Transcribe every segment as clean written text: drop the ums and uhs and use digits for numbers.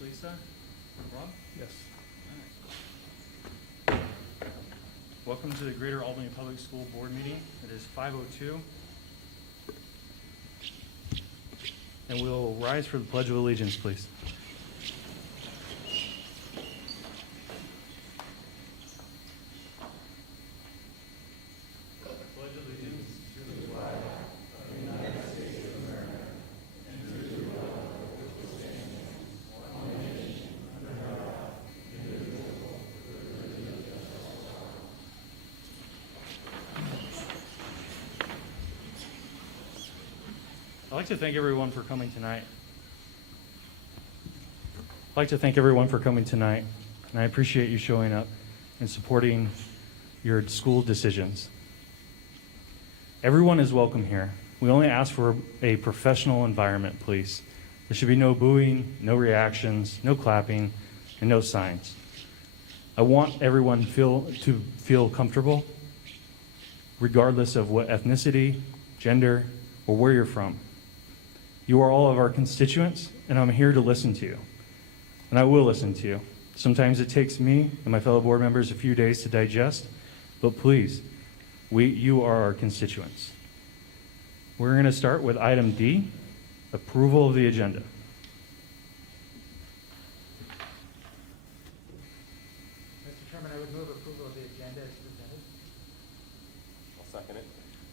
Lisa? Rob? Yes. All right. Welcome to the Greater Albany Public School Board meeting. It is 5:02. And we'll rise for the Pledge of Allegiance, please. I'd like to thank everyone for coming tonight. And I appreciate you showing up and supporting your school decisions. Everyone is welcome here. We only ask for a professional environment, please. There should be no booing, no reactions, no clapping, and no signs. I want everyone to feel comfortable, regardless of what ethnicity, gender, or where you're from. You are all of our constituents, and I'm here to listen to you. And I will listen to you. Sometimes it takes me and my fellow board members a few days to digest, but please, you are our constituents. We're going to start with item D, approval of the agenda. Mr. Chairman, I would move approval of the agenda as presented. I'll second it.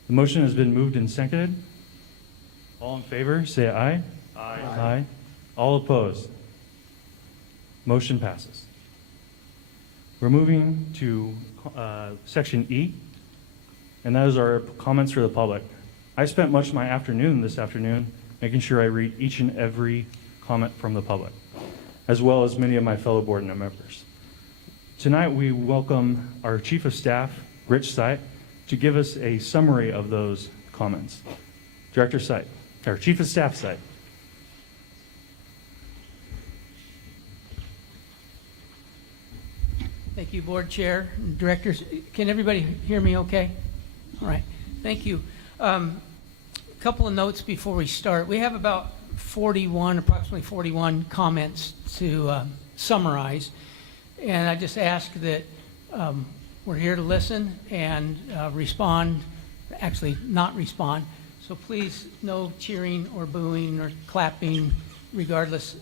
The motion has been moved and seconded. All in favor, say aye. Aye. Aye. All opposed? Motion passes. We're moving to section E, and that is our comments for the public. I spent much of my afternoon this afternoon making sure I read each and every comment from the public, as well as many of my fellow board members. Tonight we welcome our Chief of Staff, Rich Sight, to give us a summary of those comments. Director Sight, or Chief of Staff Sight. Thank you, Board Chair and Directors. Can everybody hear me okay? All right. Thank you. A couple of notes before we start. We have about approximately 41 comments to summarize. And I just ask that we're here to listen and respond, actually not respond. So please, no cheering or booing or clapping, regardless.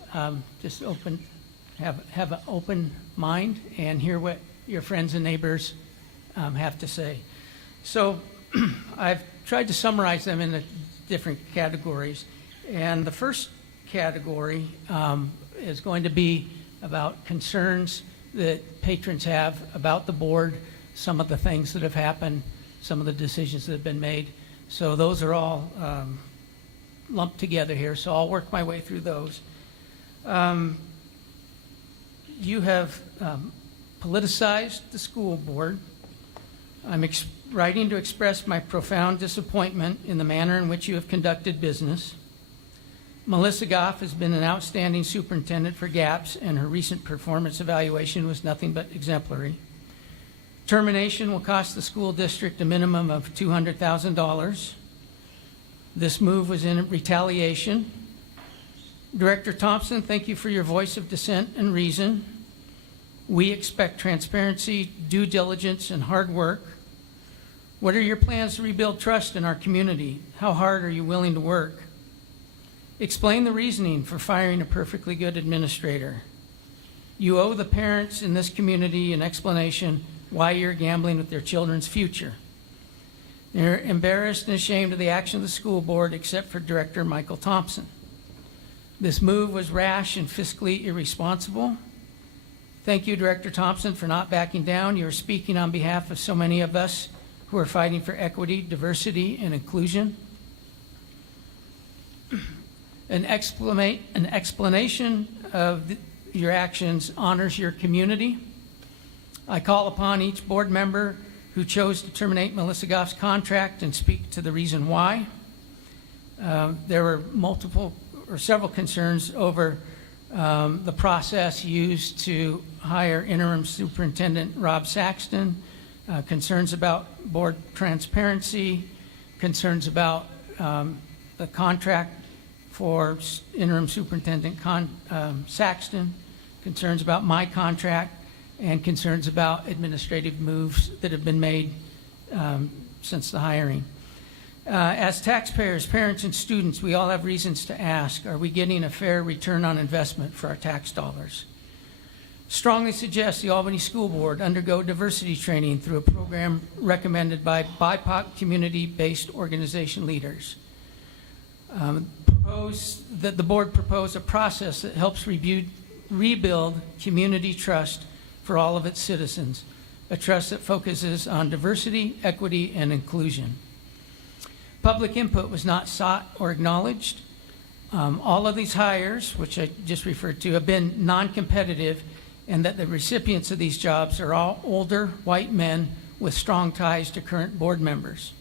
Just have an open mind and hear what your friends and neighbors have to say. So I've tried to summarize them into different categories. And the first category is going to be about concerns that patrons have about the board, some of the things that have happened, some of the decisions that have been made. So those are all lumped together here. So I'll work my way through those. You have politicized the school board. I'm writing to express my profound disappointment in the manner in which you have conducted business. Melissa Goff has been an outstanding superintendent for GAPS, and her recent performance evaluation was nothing but exemplary. Termination will cost the school district a minimum of $200,000. This move was in retaliation. Director Thompson, thank you for your voice of dissent and reason. We expect transparency, due diligence, and hard work. What are your plans to rebuild trust in our community? How hard are you willing to work? Explain the reasoning for firing a perfectly good administrator. You owe the parents in this community an explanation why you're gambling with their children's future. They're embarrassed and ashamed of the action of the school board, except for Director Michael Thompson. This move was rash and fiscally irresponsible. Thank you, Director Thompson, for not backing down. You are speaking on behalf of so many of us who are fighting for equity, diversity, and inclusion. An explanation of your actions honors your community. I call upon each board member who chose to terminate Melissa Goff's contract and speak to the reason why. There were several concerns over the process used to hire interim superintendent Rob Saxton, concerns about board transparency, concerns about the contract for Interim Superintendent Saxton, concerns about my contract, and concerns about administrative moves that have been made since the hiring. As taxpayers, parents, and students, we all have reasons to ask, are we getting a fair return on investment for our tax dollars? Strongly suggest the Albany School Board undergo diversity training through a program recommended by BIPOC community-based organization leaders. Propose that the board propose a process that helps rebuild community trust for all of its citizens, a trust that focuses on diversity, equity, and inclusion. Public input was not sought or acknowledged. All of these hires, which I just referred to, have been non-competitive, and that the recipients of these jobs are all older white men with strong ties to current board members.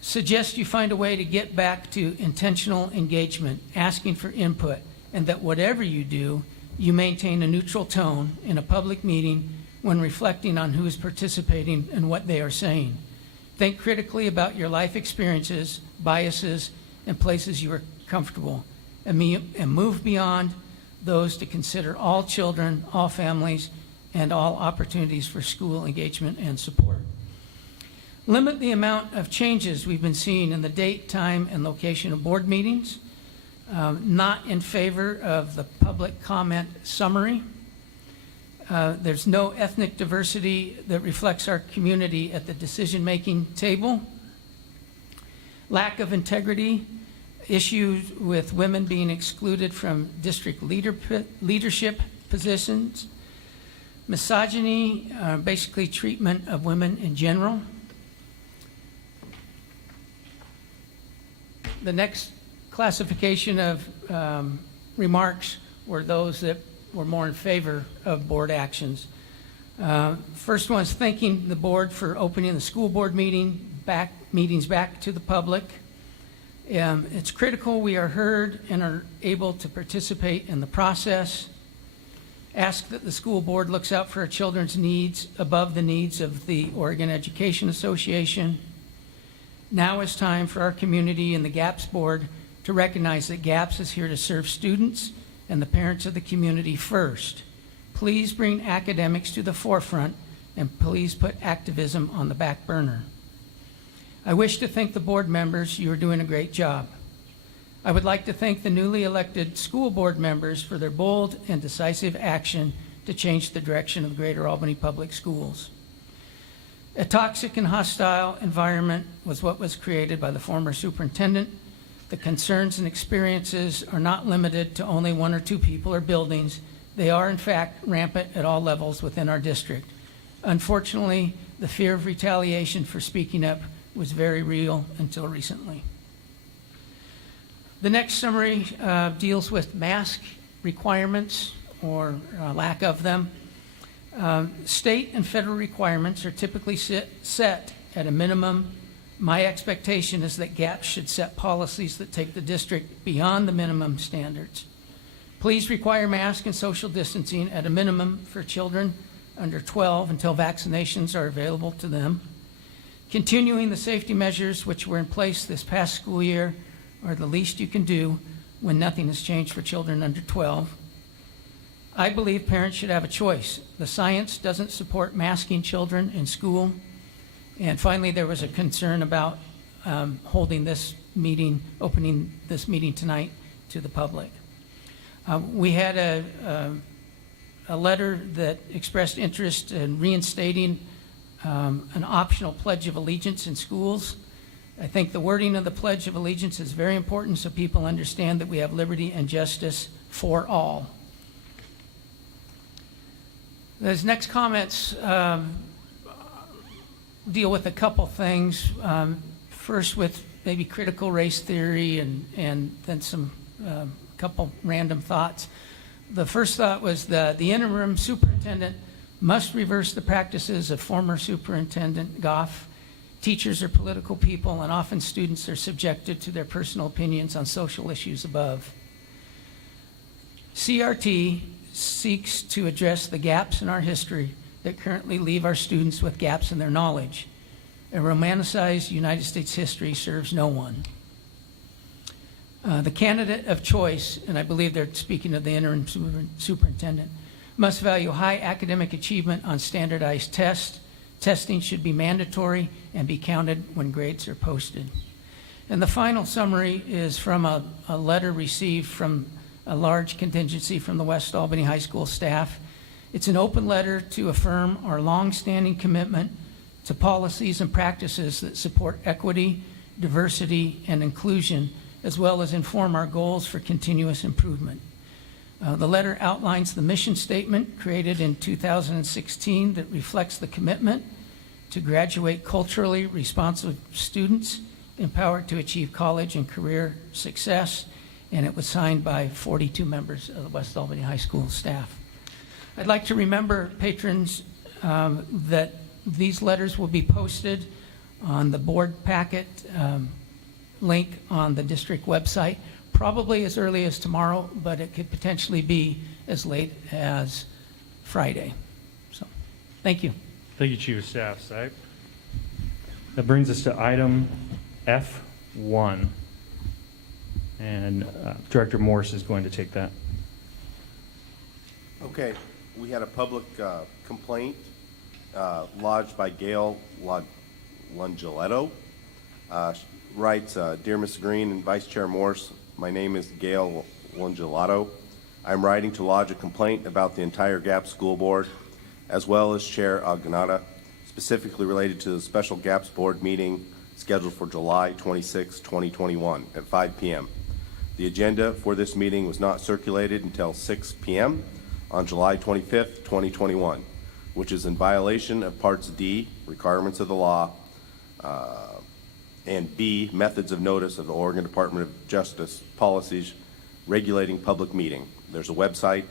Suggest you find a way to get back to intentional engagement, asking for input, and that whatever you do, you maintain a neutral tone in a public meeting when reflecting on who is participating and what they are saying. Think critically about your life experiences, biases, and places you are comfortable, and move beyond those to consider all children, all families, and all opportunities for school engagement and support. Limit the amount of changes we've been seeing in the date, time, and location of board meetings. Not in favor of the public comment summary. There's no ethnic diversity that reflects our community at the decision-making table. Lack of integrity, issues with women being excluded from district leadership positions. Misogyny, basically treatment of women in general. The next classification of remarks were those that were more in favor of board actions. First one is thanking the board for opening the school board meetings back to the public. It's critical we are heard and are able to participate in the process. Ask that the school board looks out for our children's needs above the needs of the Oregon Education Association. Now is time for our community and the GAPS board to recognize that GAPS is here to serve students and the parents of the community first. Please bring academics to the forefront, and please put activism on the back burner. I wish to thank the board members. You are doing a great job. I would like to thank the newly elected school board members for their bold and decisive action to change the direction of the Greater Albany Public Schools. A toxic and hostile environment was what was created by the former superintendent. The concerns and experiences are not limited to only one or two people or buildings. They are, in fact, rampant at all levels within our district. Unfortunately, the fear of retaliation for speaking up was very real until recently. The next summary deals with mask requirements or lack of them. State and federal requirements are typically set at a minimum. My expectation is that GAPS should set policies that take the district beyond the minimum standards. Please require mask and social distancing at a minimum for children under 12 until vaccinations are available to them. Continuing the safety measures which were in place this past school year are the least you can do when nothing has changed for children under 12. I believe parents should have a choice. The science doesn't support masking children in school. And finally, there was a concern about opening this meeting tonight to the public. We had a letter that expressed interest in reinstating an optional Pledge of Allegiance in schools. I think the wording of the Pledge of Allegiance is very important so people understand that we have liberty and justice for all. Those next comments deal with a couple things. First with maybe critical race theory and then some couple random thoughts. The first thought was the interim superintendent must reverse the practices of former Superintendent Goff. Teachers are political people, and often students are subjected to their personal opinions on social issues above. CRT seeks to address the gaps in our history that currently leave our students with gaps in their knowledge. A romanticized United States history serves no one. The candidate of choice, and I believe they're speaking of the interim superintendent, must value high academic achievement on standardized tests. Testing should be mandatory and be counted when grades are posted. And the final summary is from a letter received from a large contingency from the West Albany High School staff. It's an open letter to affirm our longstanding commitment to policies and practices that support equity, diversity, and inclusion, as well as inform our goals for continuous improvement. The letter outlines the mission statement created in 2016 that reflects the commitment to graduate culturally responsive students empowered to achieve college and career success, and it was signed by 42 members of the West Albany High School staff. I'd like to remember patrons that these letters will be posted on the board packet link on the district website, probably as early as tomorrow, but it could potentially be as late as Friday. So, thank you. Thank you, Chief of Staff. Sype. That brings us to item F1. And Director Morse is going to take that. Okay, we had a public complaint lodged by Gail Lungeletto. Writes, Dear Mr. Green and Vice Chair Morse, my name is Gail Lungeletto. I'm writing to lodge a complaint about the entire GAP School Board, as well as Chair Agnata, specifically related to the special GAPS Board meeting scheduled for July 26, 2021 at 5 p.m. The agenda for this meeting was not circulated until 6 p.m. on July 25, 2021, which is in violation of Parts D, requirements of the law, and B, methods of notice of the Oregon Department of Justice policies regulating public meeting. There's a website.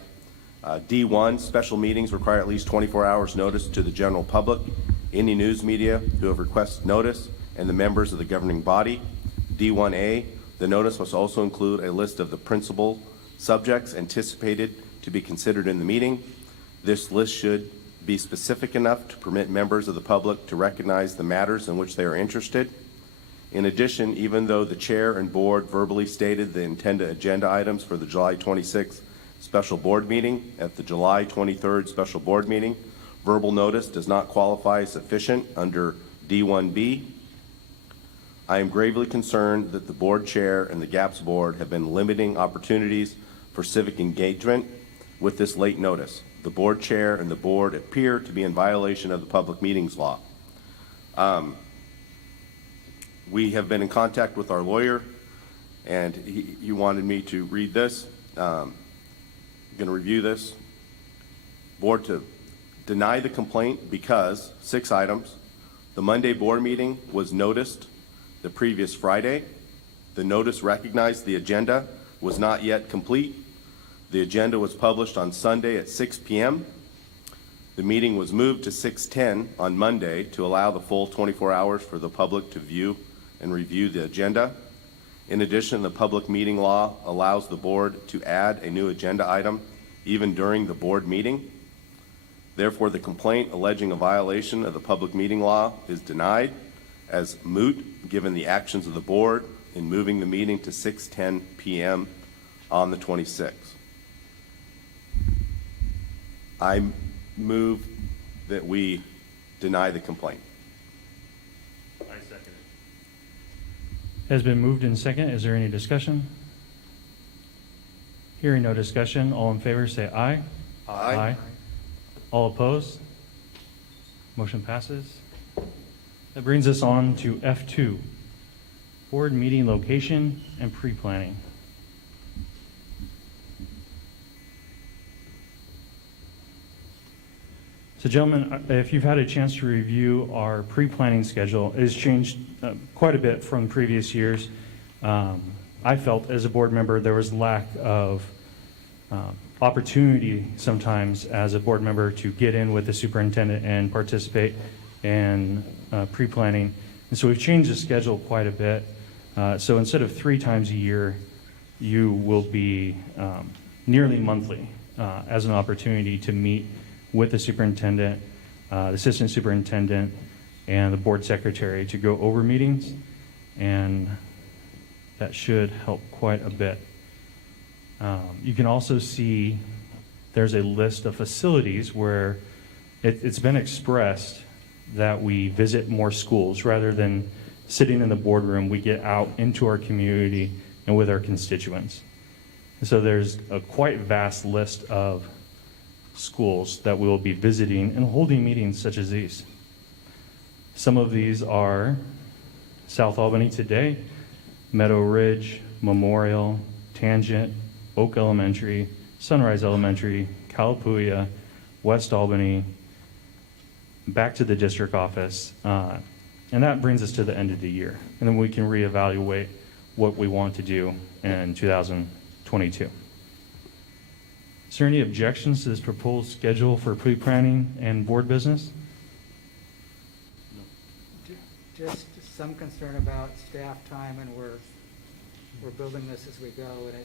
D1, special meetings require at least 24 hours notice to the general public, any news media who have requested notice, and the members of the governing body. D1A, the notice must also include a list of the principal subjects anticipated to be considered in the meeting. This list should be specific enough to permit members of the public to recognize the matters in which they are interested. In addition, even though the chair and board verbally stated the intended agenda items for the July 26th special board meeting at the July 23rd special board meeting, verbal notice does not qualify as sufficient under D1B. I am gravely concerned that the board chair and the GAPS board have been limiting opportunities for civic engagement with this late notice. The board chair and the board appear to be in violation of the public meetings law. We have been in contact with our lawyer, and he wanted me to read this. I'm going to review this. Board to deny the complaint because 6 items. The Monday board meeting was noticed the previous Friday. The notice recognized the agenda was not yet complete. The agenda was published on Sunday at 6 p.m. The meeting was moved to 6:10 on Monday to allow the full 24 hours for the public to view and review the agenda. In addition, the public meeting law allows the board to add a new agenda item even during the board meeting. Therefore, the complaint alleging a violation of the public meeting law is denied as moot given the actions of the board in moving the meeting to 6:10 p.m. on the 26th. I move that we deny the complaint. I second it. Has been moved and second. Is there any discussion? Hearing no discussion, all in favor say aye. Aye. All opposed? Motion passes. That brings us on to F2, board meeting location and pre-planning. So gentlemen, if you've had a chance to review our pre-planning schedule, it has changed quite a bit from previous years. I felt as a board member there was lack of opportunity sometimes as a board member to get in with the superintendent and participate in pre-planning. And so we've changed the schedule quite a bit. So instead of 3 times a year, you will be nearly monthly as an opportunity to meet with the superintendent, the assistant superintendent, and the board secretary to go over meetings and That should help quite a bit. You can also see there's a list of facilities where it's been expressed that we visit more schools rather than sitting in the boardroom. We get out into our community and with our constituents. And so there's a quite vast list of schools that we will be visiting and holding meetings such as these. Some of these are South Albany today, Meadow Ridge, Memorial, Tangent, Oak Elementary, Sunrise Elementary, Calapooia, West Albany, back to the district office. And that brings us to the end of the year. And then we can reevaluate what we want to do in 2022. Is there any objections to this proposed schedule for pre-planning and board business? Just some concern about staff time, and we're building this as we go, and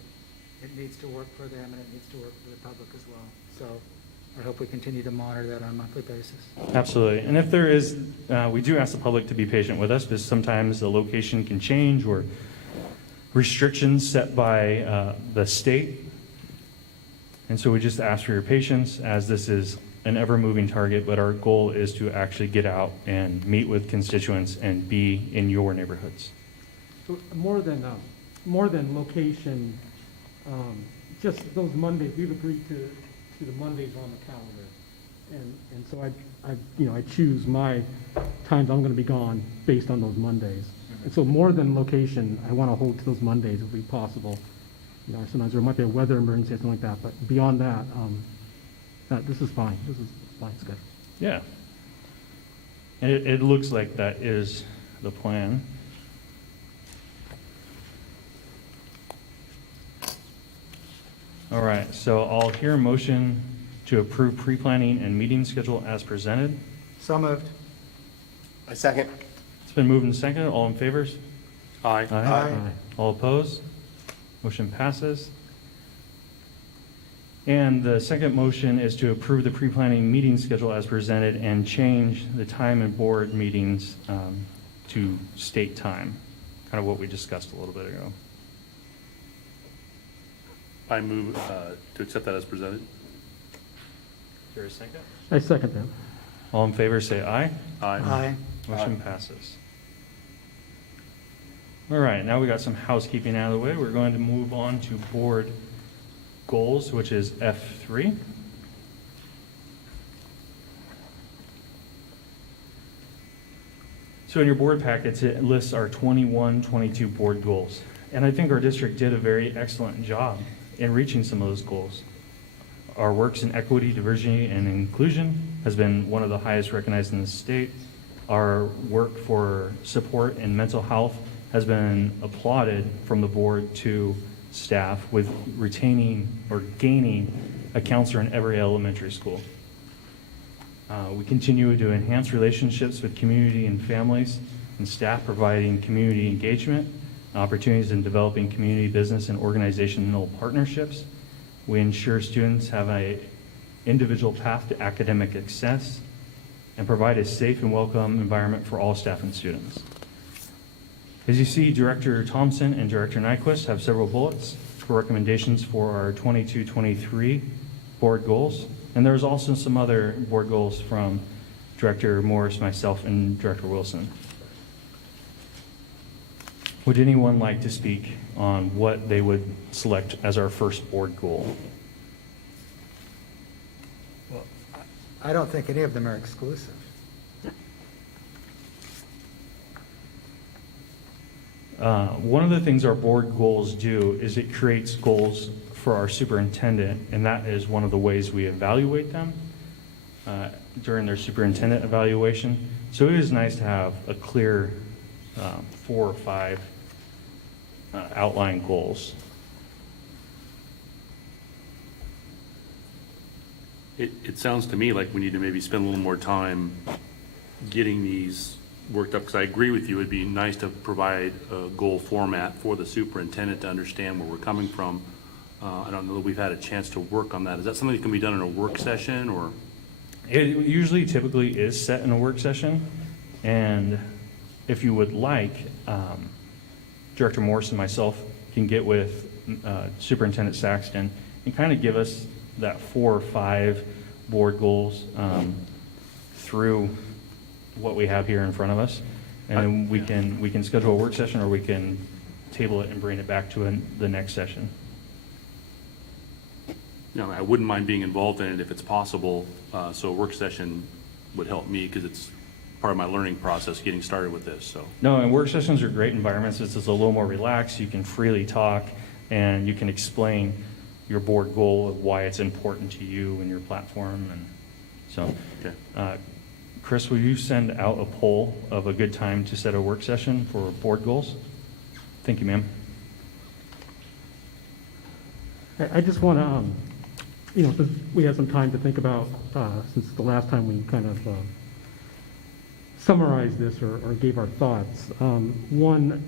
it needs to work for them, and it needs to work for the public as well. So I hope we continue to monitor that on a monthly basis. Absolutely. And if there is, we do ask the public to be patient with us because sometimes the location can change or restrictions set by the state. And so we just ask for your patience as this is an ever-moving target, but our goal is to actually get out and meet with constituents and be in your neighborhoods. So more than location, just those Mondays, we've agreed to the Mondays on the calendar. And so I choose my times I'm going to be gone based on those Mondays. And so more than location, I want to hold to those Mondays if we possible. Sometimes there might be a weather emergency or something like that, but beyond that, this is fine. This is fine schedule. Yeah. And it looks like that is the plan. All right, so I'll hear a motion to approve pre-planning and meeting schedule as presented. So moved. I second. It's been moved and seconded. All in favor? Aye. Aye. All opposed? Motion passes. And the second motion is to approve the pre-planning meeting schedule as presented and change the time and board meetings to state time, kind of what we discussed a little bit ago. I move to accept that as presented. Is there a second? I second that. All in favor, say aye. Aye. Motion passes. All right, now we got some housekeeping out of the way. We're going to move on to board goals, which is F3. So in your board packets, it lists our 21-22 board goals. And I think our district did a very excellent job in reaching some of those goals. Our works in equity, diversity, and inclusion has been one of the highest recognized in the state. Our work for support and mental health has been applauded from the board to staff with retaining or gaining a counselor in every elementary school. We continue to enhance relationships with community and families and staff, providing community engagement, opportunities in developing community business and organizational partnerships. We ensure students have an individual path to academic success and provide a safe and welcome environment for all staff and students. As you see, Director Thompson and Director Nyquist have several bullets for recommendations for our 22-23 board goals. And there's also some other board goals from Director Morris, myself, and Director Wilson. Would anyone like to speak on what they would select as our first board goal? Well, I don't think any of them are exclusive. One of the things our board goals do is it creates goals for our superintendent, and that is one of the ways we evaluate them during their superintendent evaluation. So it is nice to have a clear 4 or 5 outline goals. It sounds to me like we need to maybe spend a little more time getting these worked up, because I agree with you, it'd be nice to provide a goal format for the superintendent to understand where we're coming from. I don't know that we've had a chance to work on that. Is that something that can be done in a work session, or? It usually typically is set in a work session, and if you would like, Director Morse and myself can get with Superintendent Saxton and kind of give us that 4 or 5 board goals through what we have here in front of us. And then we can schedule a work session, or we can table it and bring it back to the next session. You know, I wouldn't mind being involved in it if it's possible, so a work session would help me, because it's part of my learning process getting started with this, so. No, and work sessions are great environments. It's just a little more relaxed. You can freely talk, and you can explain your board goal of why it's important to you and your platform. And so, Okay. Chris, will you send out a poll of a good time to set a work session for board goals? Thank you, ma'am. I just want to, since we have some time to think about, since the last time we kind of summarized this or gave our thoughts, one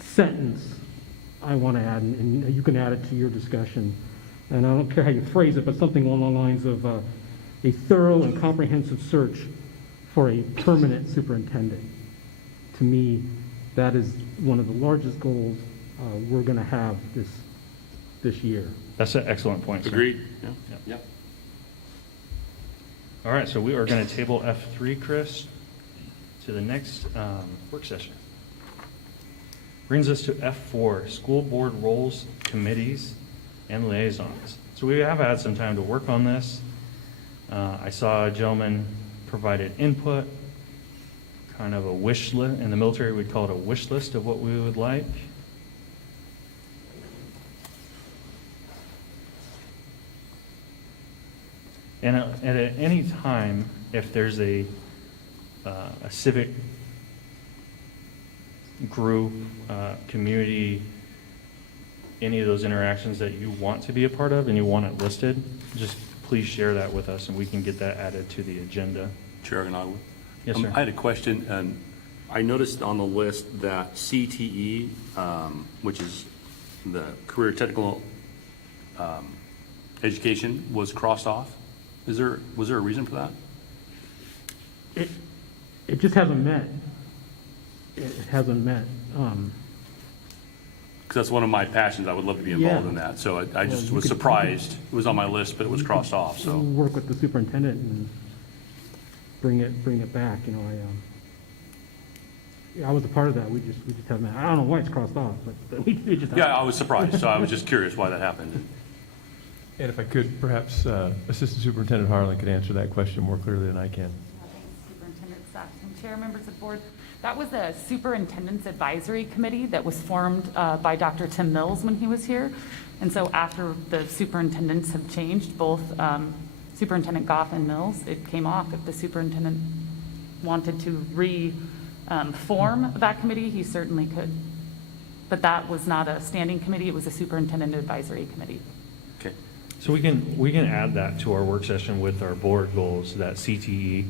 sentence I want to add, and you can add it to your discussion, and I don't care how you phrase it, but something along the lines of a thorough and comprehensive search for a permanent superintendent. To me, that is one of the largest goals we're going to have this year. That's an excellent point, sir. Agreed? Yeah. Yep. All right, so we are going to table F3, Chris, to the next work session. Brings us to F4, school board roles, committees, and liaisons. So we have had some time to work on this. I saw a gentleman provided input, kind of a wish list. In the military, we'd call it a wish list of what we would like. And at any time, if there's a civic group, community, any of those interactions that you want to be a part of and you want it listed, just please share that with us and we can get that added to the agenda. Chair Aguinaldo? Yes, sir. I had a question, and I noticed on the list that CTE, which is the Career Technical Education, was crossed off. Was there a reason for that? It just hasn't met. It hasn't met. Because that's one of my passions. I would love to be involved Yeah. in that. So I just you was could- surprised. It was on my list, but it was crossed off, so. We'll work with the superintendent and bring it back. I was a part of that. We just haven't met. I don't know why it's crossed off, but we just Yeah, I was surprised, so I was just curious why that happened. And if I could, perhaps Assistant Superintendent Harlan could answer that question more clearly than I can. Thanks, Superintendent Saxton. Chair, members of the board, that was a Superintendent's Advisory Committee that was formed by Dr. Tim Mills when he was here. And so after the superintendents have changed, both Superintendent Goff and Mills, it came off. If the superintendent wanted to reform that committee, he certainly could. But that was not a standing committee, it was a Superintendent Advisory Committee. Okay. So we can add that to our work session with our board goals, that CTE,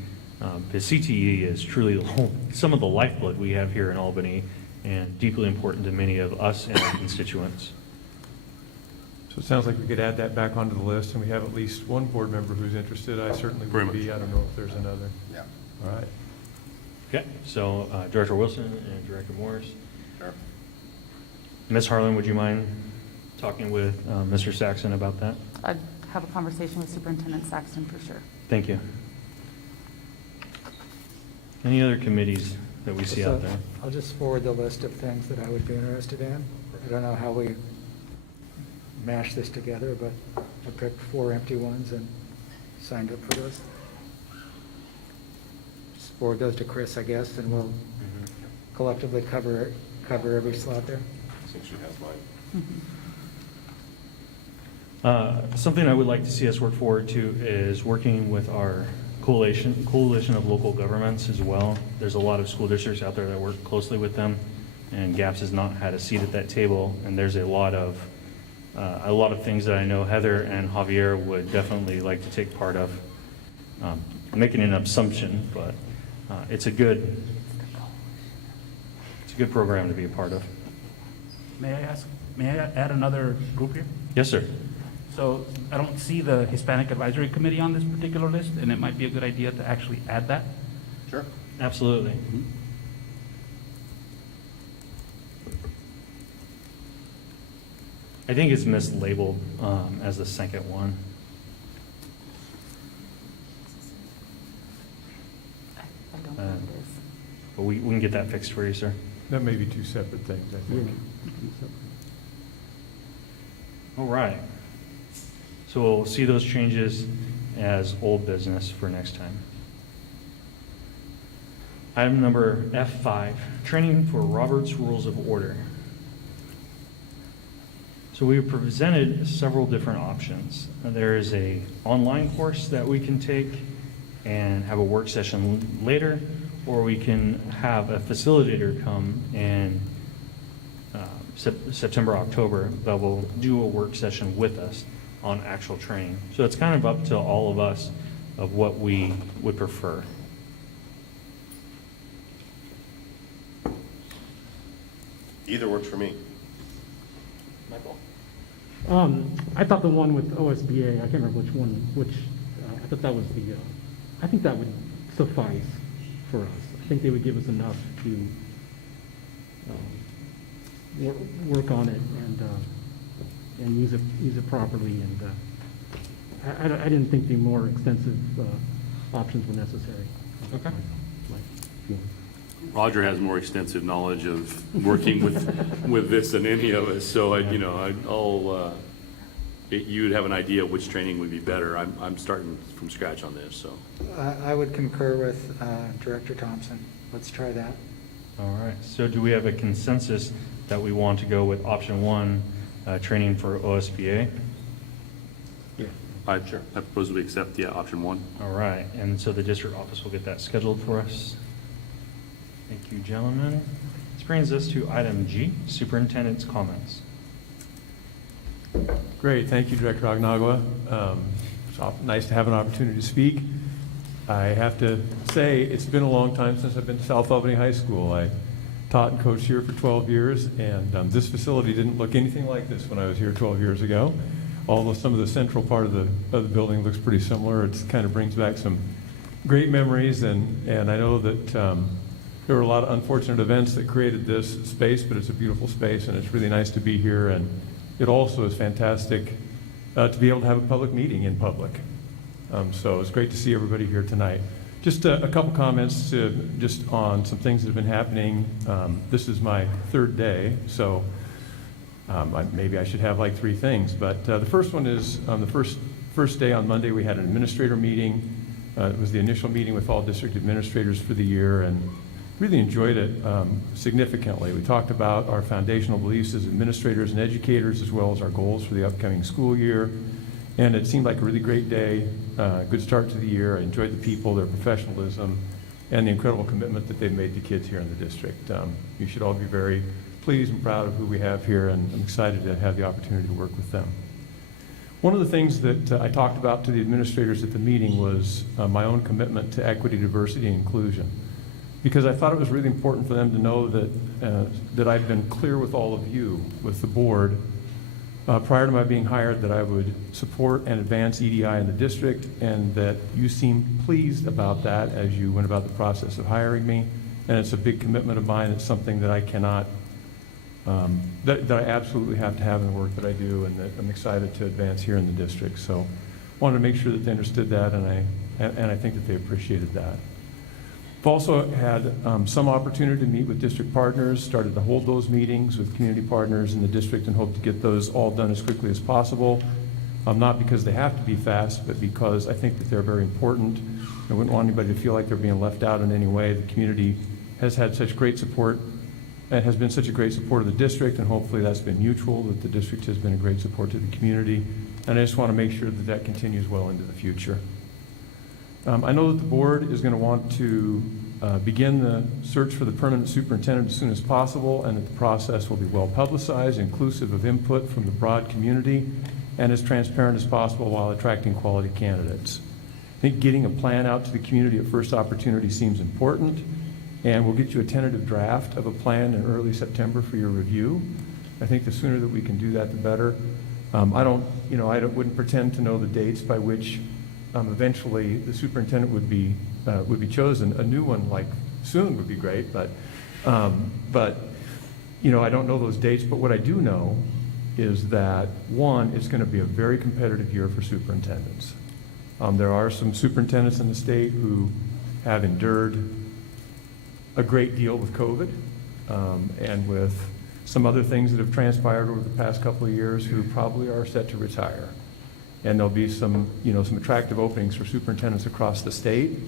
because CTE is truly some of the lifeblood we have here in Albany and deeply important to many of us and our constituents. So it sounds like we could add that back onto the list, and we have at least one board member who's interested. I certainly Very would much. be. I don't know if there's another. Yeah. All right. Okay, so Director Wilson and Director Morris. Sure. Ms. Harlan, would you mind talking with Mr. Saxon about that? I'd have a conversation with Superintendent Saxton for sure. Thank you. Any other committees that we see out there? I'll just forward the list of things that I would be interested in. I don't know how we mash this together, but I picked 4 empty ones and signed up for those. Just forward those to Chris, I guess, and we'll collectively cover every slot there. I think she has mine. Something I would like to see us work forward to is working with our coalition of local governments as well. There's a lot of school districts out there that work closely with them, and GAPS has not had a seat at that table. And there's a lot of things that I know Heather and Javier would definitely like to take part of. I'm making an assumption, but it's a good program to be a part of. May I add another group here? Yes, sir. So I don't see the Hispanic Advisory Committee on this particular list, and it might be a good idea to actually add that. Sure. Absolutely. I think it's mislabeled as the second one. I don't know what it is. But we can get that fixed for you, sir. That may be two separate things, I Yeah. think. All right. So we'll see those changes as old business for next time. Item number F5, training for Robert's Rules of Order. So we presented several different options. There is a online course that we can take and have a work session later, or we can have a facilitator come in September, October, that will do a work session with us on actual training. So it's kind of up to all of us of what we would prefer. Either works for me. Michael? I thought the one with OSBA, I can't remember which one, I thought that was I think that would suffice for us. I think they would give us enough to work on it and use it properly. And I didn't think the more extensive options were necessary. Okay. My feeling. Roger has more extensive knowledge of working with this than any of us, so you'd have an idea which training would be better. I'm starting from scratch on this, so. I would concur with Director Thompson. Let's try that. All right. So do we have a consensus that we want to go with option one, training for OSBA? Yeah. I propose we accept option one. All right. And so the district office will get that scheduled for us. Thank you, gentlemen. This brings us to item G, superintendent's comments. Great, thank you, Director Agnagua. It's nice to have an opportunity to speak. I have to say, it's been a long time since I've been to South Albany High School. I taught and coached here for 12 years, and this facility didn't look anything like this when I was here 12 years ago. Although some of the central part of the building looks pretty similar, it kind of brings back some great memories, and I know that there were a lot of unfortunate events that created this space, but it's a beautiful space, and it's really nice to be here. And it also is fantastic to be able to have a public meeting in public. So it's great to see everybody here tonight. Just a couple comments just on some things that have been happening. This is my third day, so maybe I should have like three things. But the first one is on the first day on Monday, we had an administrator meeting. It was the initial meeting with all district administrators for the year, and really enjoyed it significantly. We talked about our foundational beliefs as administrators and educators, as well as our goals for the upcoming school year. And it seemed like a really great day, good start to the year. I enjoyed the people, their professionalism, and the incredible commitment that they've made to kids here in the district. You should all be very pleased and proud of who we have here, and I'm excited to have the opportunity to work with them. One of the things that I talked about to the administrators at the meeting was my own commitment to equity, diversity, and inclusion, because I thought it was really important for them to know that I've been clear with all of you, with the board, prior to my being hired, that I would support and advance EDI in the district, and that you seemed pleased about that as you went about the process of hiring me. And it's a big commitment of mine. It's something that I cannot, that I absolutely have to have in the work that I do, and that I'm excited to advance here in the district. So I wanted to make sure that they understood that, and I think that they appreciated that. I've also had some opportunity to meet with district partners, started to hold those meetings with community partners in the district, and hope to get those all done as quickly as possible. Not because they have to be fast, but because I think that they're very important. I wouldn't want anybody to feel like they're being left out in any way. The community has had such great support and has been such a great support of the district, and hopefully that's been mutual, that the district has been a great support to the community. And I just want to make sure that that continues well into the future. I know that the board is going to want to begin the search for the permanent superintendent as soon as possible, and that the process will be well publicized, inclusive of input from the broad community, and as transparent as possible while attracting quality candidates. I think getting a plan out to the community at first opportunity seems important, and we'll get you a tentative draft of a plan in early September for your review. I think the sooner that we can do that, the better. I wouldn't pretend to know the dates by which eventually the superintendent would be chosen. A new one, like soon, would be great, but I don't know those dates. But what I do know is that, one, it's going to be a very competitive year for superintendents. There are some superintendents in the state who have endured a great deal with COVID and with some other things that have transpired over the past couple of years who probably are set to retire. And there'll be some attractive openings for superintendents across the state.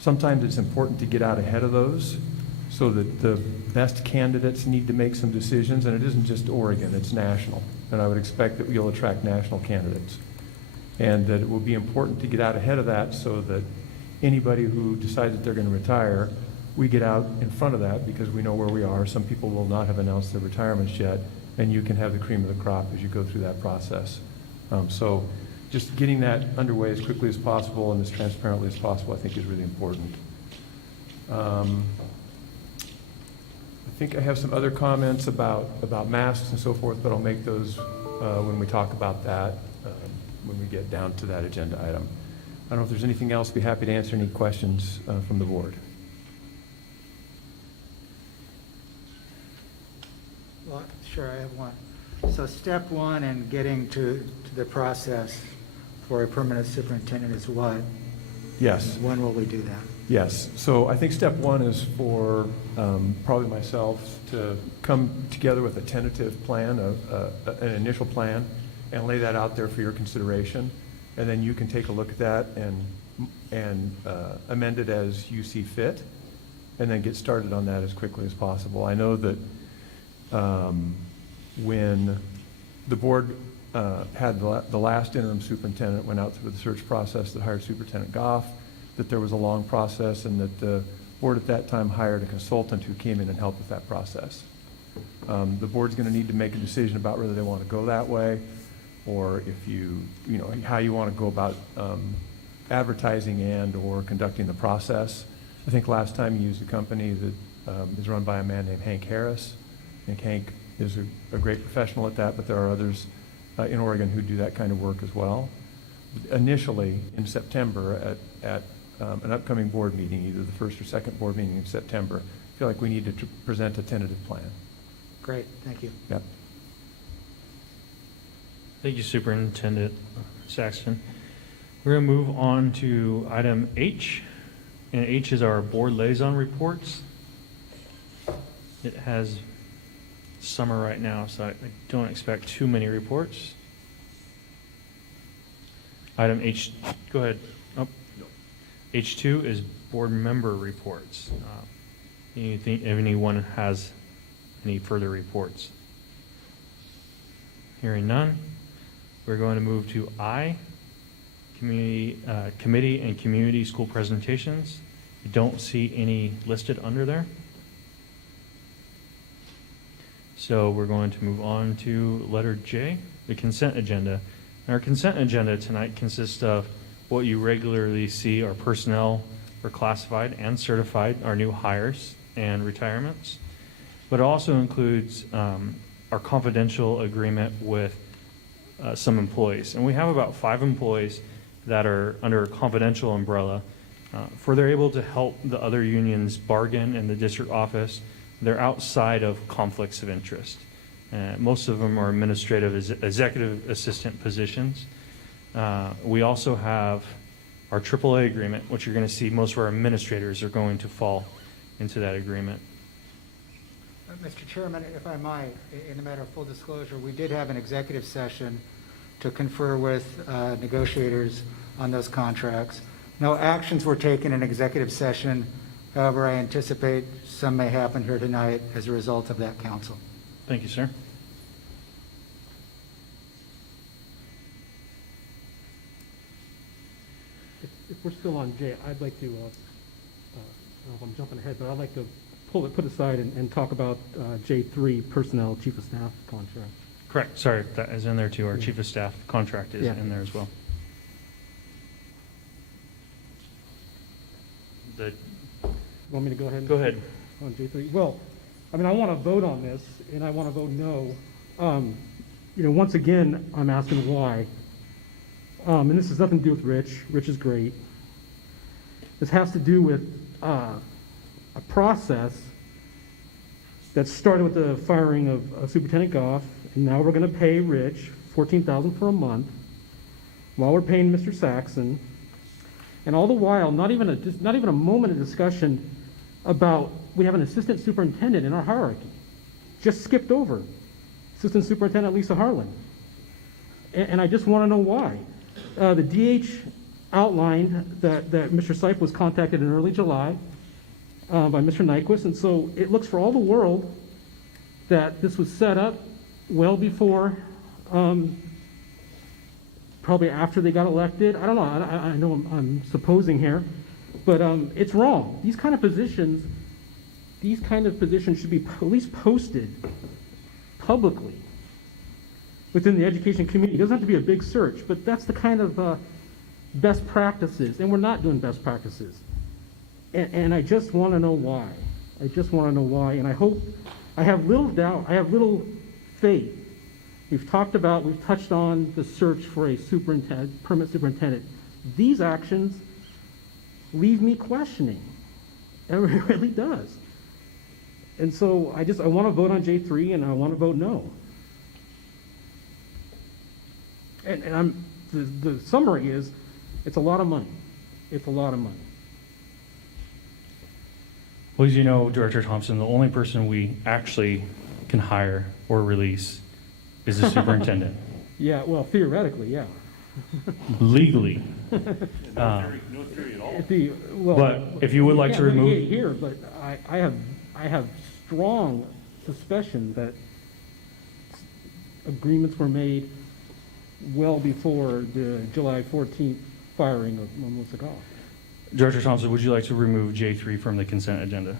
Sometimes it's important to get out ahead of those so that the best candidates need to make some decisions, and it isn't just Oregon, it's national. And I would expect that we'll attract national candidates. And that it will be important to get out ahead of that so that anybody who decides that they're going to retire, we get out in front of that because we know where we are. Some people will not have announced their retirements yet, and you can have the cream of the crop as you go through that process. So just getting that underway as quickly as possible and as transparently as possible, I think, is really important. I think I have some other comments about masks and so forth, but I'll make those when we talk about that, when we get down to that agenda item. I don't know if there's anything else. I'd be happy to answer any questions from the board. Well, sure, I have one. So step one in getting to the process for a permanent superintendent is what? Yes. When will we do that? Yes. So I think step one is for probably myself to come together with a tentative plan, an initial plan, and lay that out there for your consideration. And then you can take a look at that and amend it as you see fit, and then get started on that as quickly as possible. I know that when the board had the last interim superintendent went out through the search process that hired Superintendent Goff, that there was a long process, and that the board at that time hired a consultant who came in and helped with that process. The board's going to need to make a decision about whether they want to go that way, or if how you want to go about advertising and or conducting the process. I think last time you used a company that is run by a man named Hank Harris. I think Hank is a great professional at that, but there are others in Oregon who do that kind of work as well. Initially, in September, at an upcoming board meeting, either the first or second board meeting in September, I feel like we need to present a tentative plan. Great, thank you. Yep. Thank you, Superintendent Saxton. We're going to move on to item H, and H is our board liaison reports. It has summer right now, so I don't expect too many reports. Item H, go ahead. Oh. H2 is board member reports. If anyone has any further reports? Hearing none, we're going to move to I, committee and community school presentations. I don't see any listed under there. So we're going to move on to letter J, the consent agenda. And our consent agenda tonight consists of what you regularly see are personnel for classified and certified, our new hires and retirements. But it also includes our confidential agreement with some employees. And we have about 5 employees that are under a confidential umbrella, for they're able to help the other unions bargain in the district office. They're outside of conflicts of interest. Most of them are administrative executive assistant positions. We also have our AAA agreement, which you're going to see most of our administrators are going to fall into that agreement. Mr. Chairman, if I might, in a matter of full disclosure, we did have an executive session to confer with negotiators on those contracts. No actions were taken in executive session. However, I anticipate some may happen here tonight as a result of that counsel. Thank you, sir. If we're still on J, I'd like to, I don't know if I'm jumping ahead, but I'd like to put aside and talk about J3, personnel chief of staff contract. Correct. Sorry, that is in there too. Our chief of staff contract is Yeah. in there as well. Want me to go ahead? Go ahead. On J3? Well, I mean, I want to vote on this, and I want to vote no. Once again, I'm asking why. And this has nothing to do with Rich. Rich is great. This has to do with a process that started with the firing of Superintendent Goff, and now we're going to pay Rich $14,000 for a month, while we're paying Mr. Saxon, and all the while, not even a moment of discussion about we have an assistant superintendent in our hierarchy. Just skipped over Assistant Superintendent Lisa Harlan. And I just want to know why. The DH outlined that Mr. Seif was contacted in early July by Mr. Nyquist, and so it looks for all the world that this was set up well before, probably after they got elected. I don't know. I know I'm supposing here, but it's wrong. These kind of positions should be at least posted publicly within the education community. It doesn't have to be a big search, but that's the kind of best practices, and we're not doing best practices. And I just want to know why. I just want to know why, and I have little doubt, I have little faith. We've touched on the search for a permanent superintendent. These actions leave me questioning. It really does. And so I want to vote on J3, and I want to vote no. And the summary is, it's a lot of money. It's a lot of money. Well, as you know, Director Thompson, the only person we actually can hire or release is the superintendent. Yeah, well, theoretically, yeah. Legally. No theory at all. But if you would like to remove... litigate here, but I have strong suspicion that agreements were made well before the July 14th firing of Melissa Goff. Director Thompson, would you like to remove J3 from the consent agenda?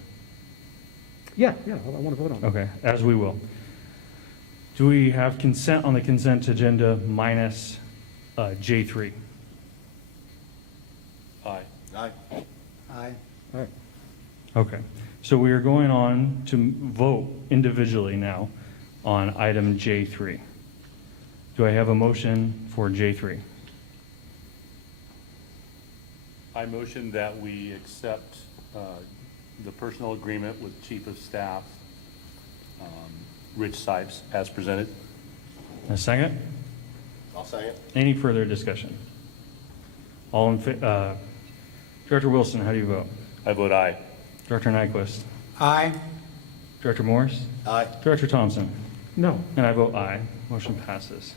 Yeah, I want to vote on it. Okay, as we will. Do we have consent on the consent agenda minus J3? Aye. Aye. Aye. All right. Okay, so we are going on to vote individually now on item J3. Do I have a motion for J3? I motion that we accept the personnel agreement with Chief of Staff Rich Sipes as presented. A second? I'll second. Any further discussion? All in Director Wilson, how do you vote? I vote aye. Director Nyquist? Aye. Director Morris? Aye. Director Thompson? No. And I vote aye. Motion passes.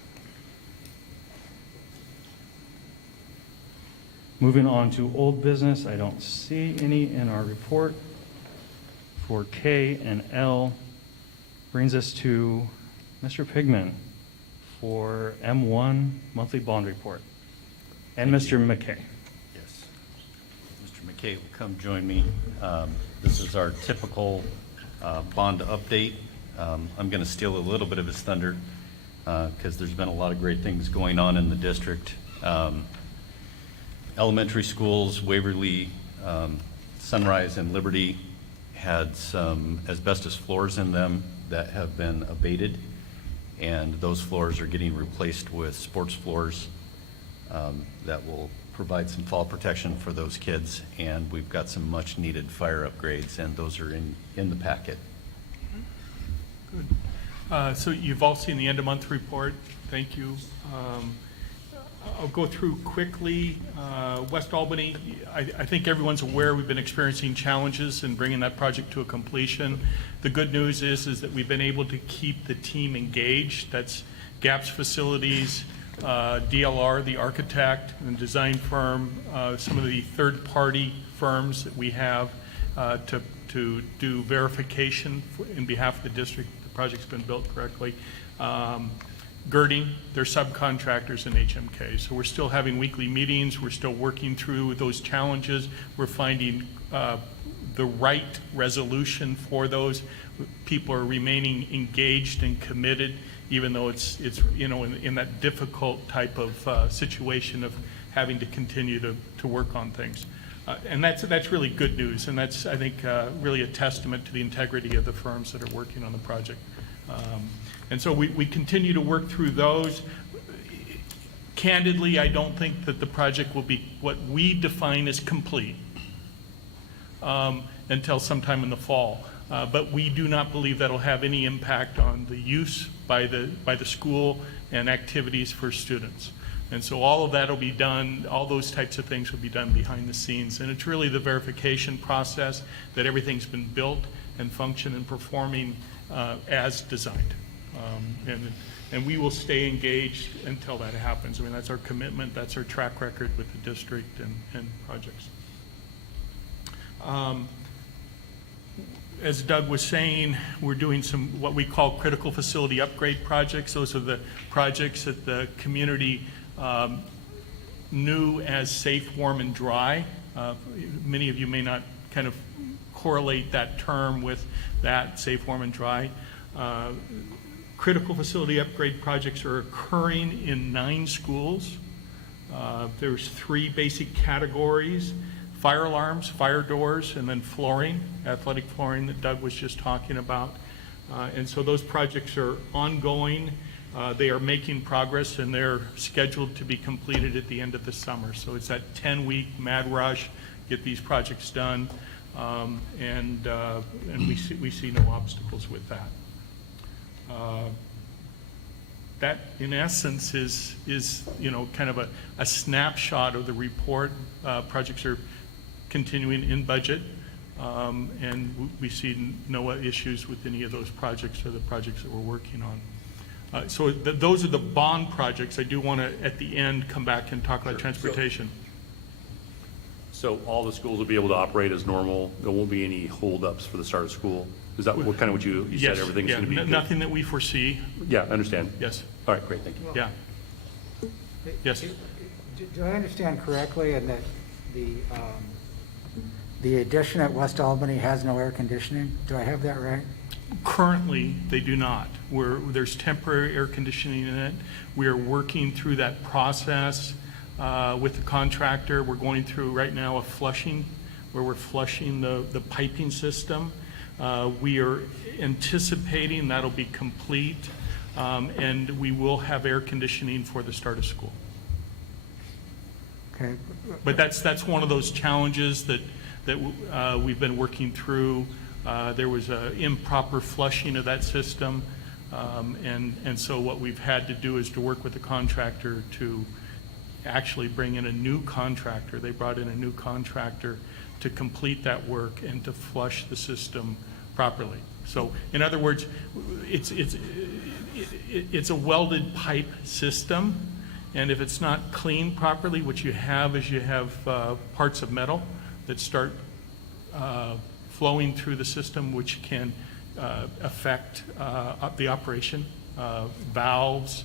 Moving on to old business, I don't see any in our report. For K and L, brings us to Mr. Pigman for M1 monthly bond report. And Mr. McKay. Yes. Mr. McKay will come join me. This is our typical bond update. I'm going to steal a little bit of his thunder because there's been a lot of great things going on in the district. Elementary schools, Waverly, Sunrise, and Liberty had some asbestos floors in them that have been abated, and those floors are getting replaced with sports floors that will provide some fall protection for those kids, and we've got some much needed fire upgrades, and those are in the packet. Good. So you've all seen the end of month report. Thank you. I'll go through quickly. West Albany, I think everyone's aware we've been experiencing challenges in bringing that project to a completion. The good news is that we've been able to keep the team engaged. That's GAPS Facilities, DLR, the architect and design firm, some of the third-party firms that we have to do verification in behalf of the district. The project's been built correctly. Girding, they're subcontractors in HMK. So we're still having weekly meetings. We're still working through those challenges. We're finding the right resolution for those. People are remaining engaged and committed, even though it's you know, in that difficult type of situation of having to continue to work on things. And that's really good news. And that's, I think, really a testament to the integrity of the firms that are working on the project. And so we continue to work through those. Candidly, I don't think that the project will be what we define as complete until sometime in the fall. but we do not believe that'll have any impact on the use by the school and activities for students. And so all of that will be done, all those types of things will be done behind the scenes. And it's really the verification process that everything's been built and function and performing as designed. And we will stay engaged until that happens. I mean, that's our commitment, that's our track record with the district and projects. As Doug was saying, we're doing some what we call critical facility upgrade projects. Those are the projects that the community knew as safe, warm, and dry. Many of you may not kind of correlate that term with that, safe, warm, and dry. Critical facility upgrade projects are occurring in 9 schools. There's 3 basic categories: fire alarms, fire doors, and then flooring, athletic flooring that Doug was just talking about. And so those projects are ongoing. They are making progress, and they're scheduled to be completed at the end of the summer. So it's that 10-week mad rush, get these projects done, and we see no obstacles with that. That, in essence, is kind of a snapshot of the report. Projects are continuing in budget, and we see no issues with any of those projects or the projects that we're working on. So those are the bond projects. I do want to, at the end, come back and talk about transportation. So all the schools will be able to operate as normal? There won't be any holdups for the start of school? Is that what kind of what you Yes, said, everything's yeah, going to be good? nothing that we foresee. Yeah, I understand. Yes, All right, great, thank you. yeah. Yes. Do I understand correctly in that the addition at West Albany has no air conditioning? Do I have that right? Currently, they do not. There's temporary air conditioning in it. We are working through that process with the contractor. We're going through right now a flushing, where we're flushing the piping system. We are anticipating that'll be complete, and we will have air conditioning for the start of school. Okay. But that's one of those challenges that we've been working through. There was an improper flushing of that system, and so what we've had to do is to work with the contractor to actually bring in a new contractor. They brought in a new contractor to complete that work and to flush the system properly. So, in other words, it's a welded pipe system, and if it's not cleaned properly, what you have is you have parts of metal that start flowing through the system, which can affect the operation, valves,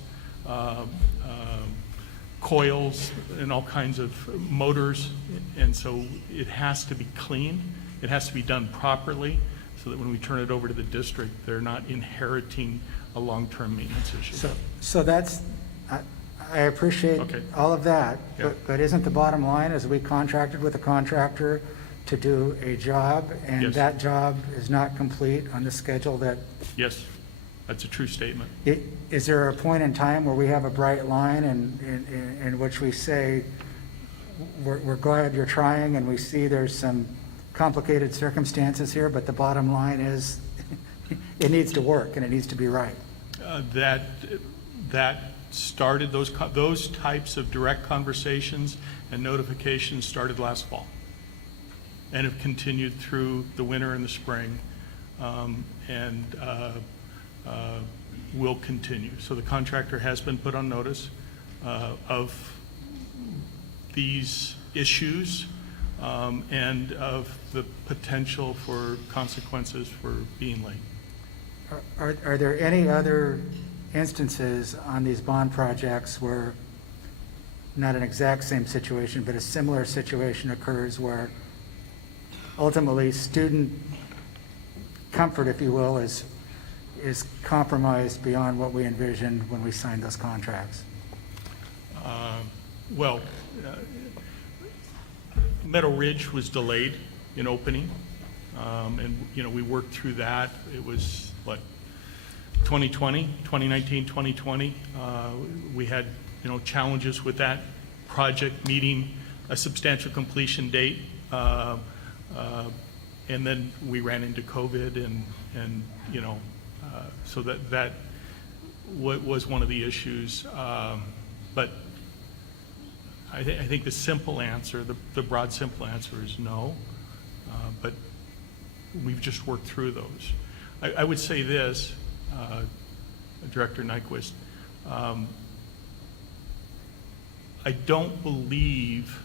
coils, and all kinds of motors. And so it has to be clean. It has to be done properly so that when we turn it over to the district, they're not inheriting a long-term maintenance issue. So that's, I appreciate Okay. all of that, Yeah. but isn't the bottom line is we contracted with a contractor to do a job, and Yes. that job is not complete on the schedule that, Yes, that's a true statement. is there a point in time where we have a bright line in which we say, we're glad you're trying, and we see there's some complicated circumstances here, but the bottom line is it needs to work and it needs to be right? That started, those types of direct conversations and notifications started last fall and have continued through the winter and the spring, and will continue. So the contractor has been put on notice of these issues and of the potential for consequences for being late. Are there any other instances on these bond projects where, not an exact same situation, but a similar situation occurs where ultimately student comfort, if you will, is compromised beyond what we envisioned when we signed those contracts? Well, Meadow Ridge was delayed in opening, and we worked through that. It was, 2019, 2020. We had, challenges with that project meeting a substantial completion date, And then we ran into COVID and you know, so that was one of the issues. But I think the simple answer, the broad simple answer is no. But we've just worked through those. I would say this, Director Nyquist, I don't believe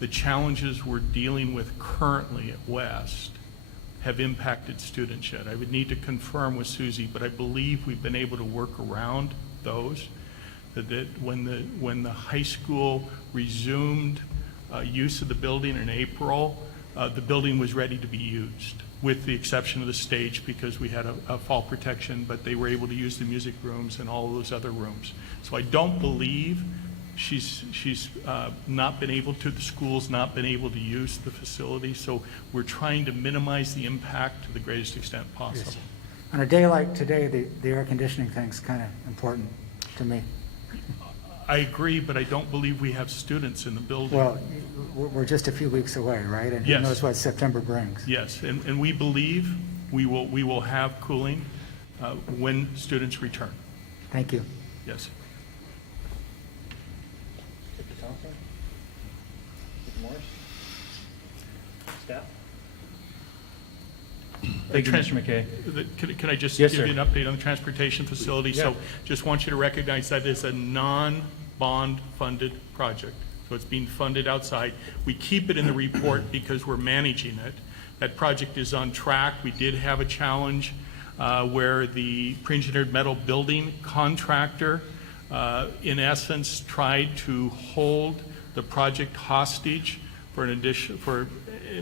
the challenges we're dealing with currently at West have impacted students yet. I would need to confirm with Susie, but I believe we've been able to work around those. That when the high school resumed use of the building in April, the building was ready to be used, with the exception of the stage because we had a fall protection, but they were able to use the music rooms and all of those other rooms. So I don't believe she's not been able to, the school's not been able to use the facility, so we're trying to minimize the impact to the greatest extent possible. Yes. On a day like today, the air conditioning thing's kind of important to me. I agree, but I don't believe we have students in the building. Well, we're just a few weeks away, right? And Yes. who knows what September brings. Yes, and we believe we will have cooling when students return. Thank you. Yes. Mr. Thompson? Mr. Morris? Staff? Thank you, Mr. McKay. Can I just Yes, give sir. you an update on the transportation facility? Yeah. So just want you to recognize that it's a non-bond funded project. So it's being funded outside. We keep it in the report because we're managing it. That project is on track. We did have a challenge where the pre-engineered metal building contractor, in essence, tried to hold the project hostage for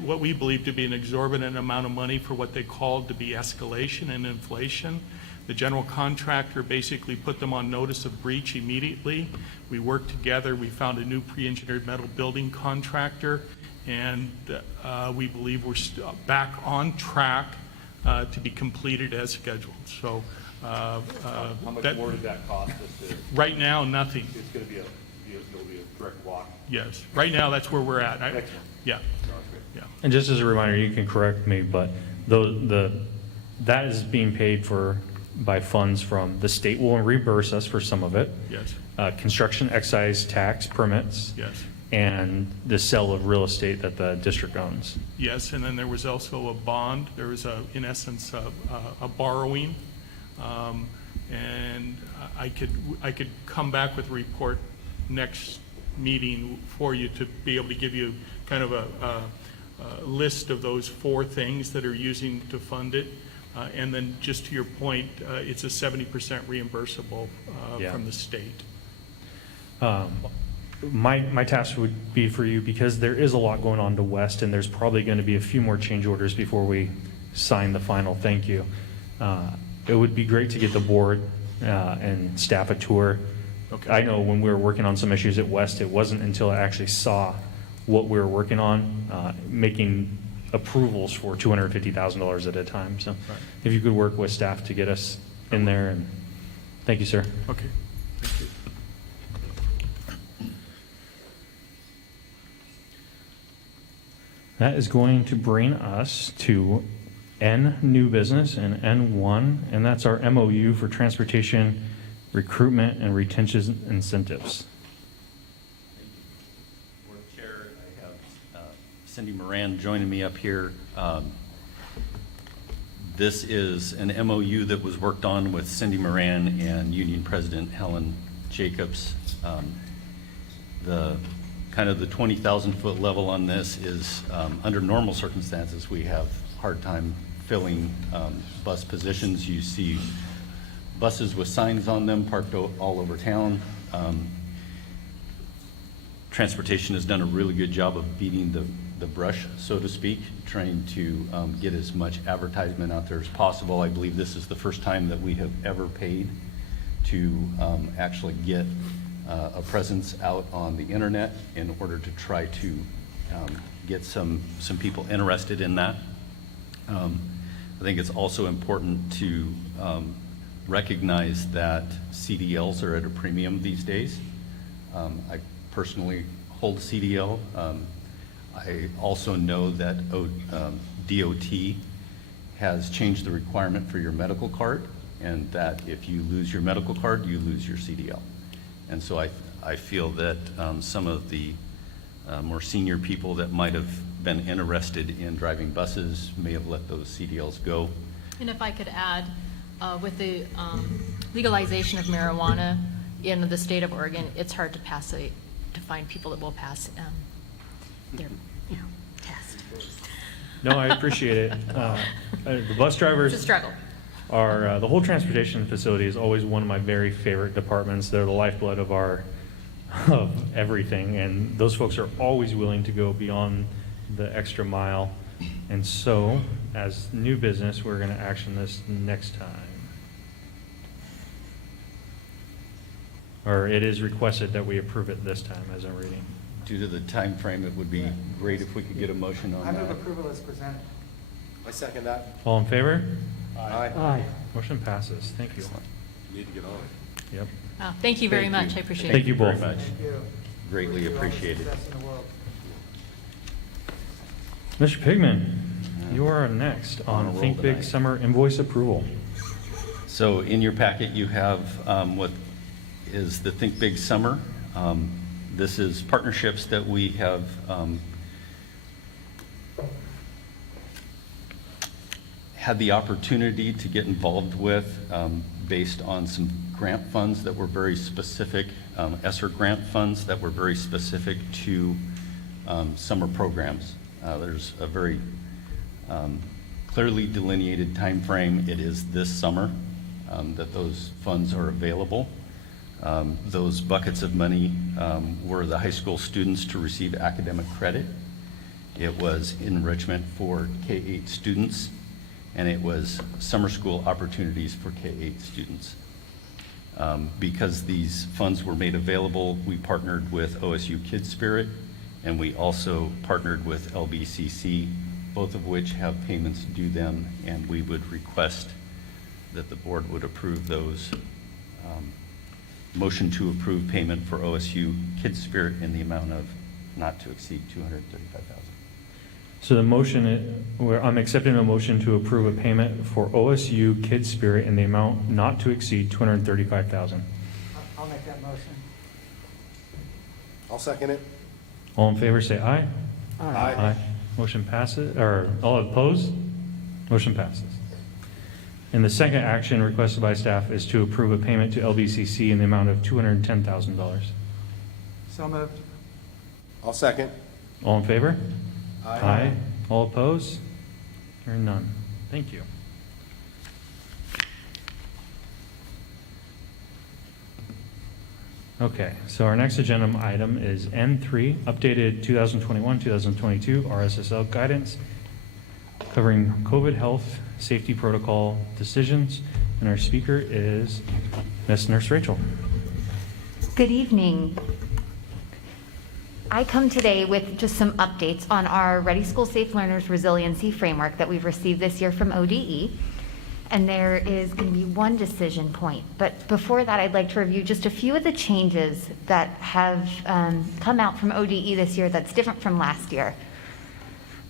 what we believe to be an exorbitant amount of money for what they called to be escalation and inflation. The general contractor basically put them on notice of breach immediately. We worked together. We found a new pre-engineered metal building contractor, and we believe we're back on track to be completed as scheduled. So, How much more did that cost us? Right now, nothing. It's going to be it'll be a direct walk. Yes, right now that's where we're at. Excellent. Yeah, yeah. And just as a reminder, you can correct me, but that is being paid for by funds from the state will reimburse us for some of it. Yes, Construction excise tax permits. yes. And the sale of real estate that the district owns. Yes, and then there was also a bond. There was, in essence, a borrowing. And I could come back with a report next meeting for you to be able to give you kind of a list of those 4 things that are using to fund it. And then just to your point, it's a 70% reimbursable from the state. My task would be for you, because there is a lot going on to West, and there's probably going to be a few more change orders before we sign the final thank you. It would be great to get the board and staff a tour. Okay. I know when we were working on some issues at West, it wasn't until I actually saw what we were working on, making approvals for $250,000 at a time. So if you could work with staff to get us in there, and thank you, sir. Okay. Thank you. That is going to bring us to N, new business, and N1, and that's our MOU for transportation, recruitment, and retention incentives. Board Chair, I have Cindy Moran joining me up here. This is an MOU that was worked on with Cindy Moran and Union President Helen Jacobs. The 20,000 foot level on this is, under normal circumstances, we have hard time filling bus positions. You see buses with signs on them parked all over town. Transportation has done a really good job of beating the brush, so to speak, trying to get as much advertisement out there as possible. I believe this is the first time that we have ever paid to actually get a presence out on the internet in order to try to get some people interested in that. I think it's also important to recognize that CDLs are at a premium these days. I personally hold CDL. I also know that DOT has changed the requirement for your medical card, and that if you lose your medical card, you lose your CDL. And so I feel that some of the more senior people that might have been interested in driving buses may have let those CDLs go. And if I could add, with the legalization of marijuana in the state of Oregon, it's hard to find people that will pass their test. No, I appreciate it. The bus drivers. It's a struggle. Are the whole transportation facility is always one of my very favorite departments. They're the lifeblood of everything, and those folks are always willing to go beyond the extra mile. And so, as new business, we're going to action this next time. Or it is requested that we approve it this time, as I'm reading. Due to the time frame, it would be great if we could get a motion on I that. move approval as presented. I second that. All in favor? Aye. Aye. Motion passes. Thank you. Need to get on it. Yep. Thank you very Thank much. you. I appreciate it. Thank you very both. much. Thank you. Greatly Wish you all the appreciated. success in the world. Mr. Pigman, you are next On a on roll Think Big tonight. Summer Invoice Approval. So in your packet, you have what is the Think Big Summer. This is partnerships that we have had the opportunity to get involved with based on some grant funds that were very specific, ESSER grant funds that were very specific to summer programs. There's a very clearly delineated time frame. It is this summer that those funds are available. Those buckets of money were the high school students to receive academic credit. It was enrichment for K-8 students, and it was summer school opportunities for K-8 students. Because these funds were made available, we partnered with OSU Kids Spirit, and we also partnered with LBCC, both of which have payments due them, and we would request that the board would approve those. Motion to approve payment for OSU Kids Spirit in the amount of not to exceed $235,000. So the motion, I'm accepting a motion to approve a payment for OSU Kids Spirit in the amount not to exceed $235,000. I'll make that motion. I'll second it. All in favor, say aye. Aye. Motion passes, or all opposed? Motion passes. And the second action requested by staff is to approve a payment to LBCC in the amount of $210,000. So moved. I'll second. All in favor? Aye. All opposed? Hearing none. Thank you. Okay, so our next agenda item is N3, updated 2021-2022 RSSL guidance covering COVID health safety protocol decisions. And our speaker is Ms. Nurse Rachel. Good evening. I come today with just some updates on our Ready School Safe Learners Resiliency Framework that we've received this year from ODE. And there is going to be one decision point. But before that, I'd like to review just a few of the changes that have come out from ODE this year that's different from last year.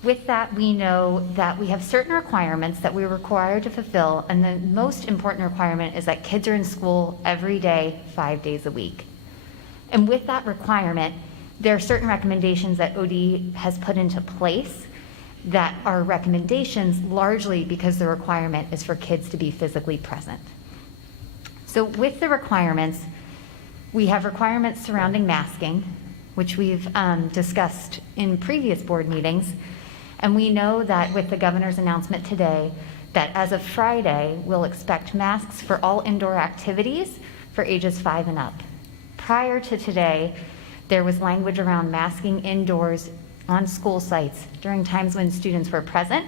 With that, we know that we have certain requirements that we're required to fulfill, and the most important requirement is that kids are in school every day, 5 days a week. And with that requirement, there are certain recommendations that ODE has put into place that are recommendations largely because the requirement is for kids to be physically present. So with the requirements, we have requirements surrounding masking, which we've discussed in previous board meetings. And we know that with the governor's announcement today, that as of Friday, we'll expect masks for all indoor activities for ages 5 and up. Prior to today, there was language around masking indoors on school sites during times when students were present,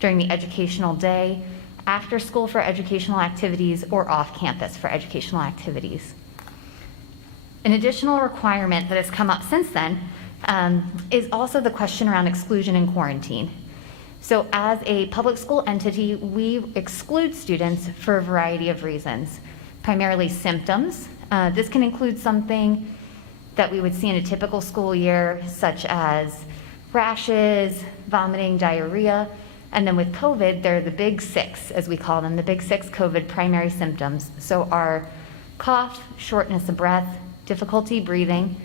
during the educational day, after school for educational activities, or off campus for educational activities. An additional requirement that has come up since then is also the question around exclusion and quarantine. So as a public school entity, we exclude students for a variety of reasons, primarily symptoms. This can include something that we would see in a typical school year, such as rashes, vomiting, diarrhea, And then with COVID, they're the big six, as we call them, the big six COVID primary symptoms. So our cough, shortness of breath, difficulty breathing,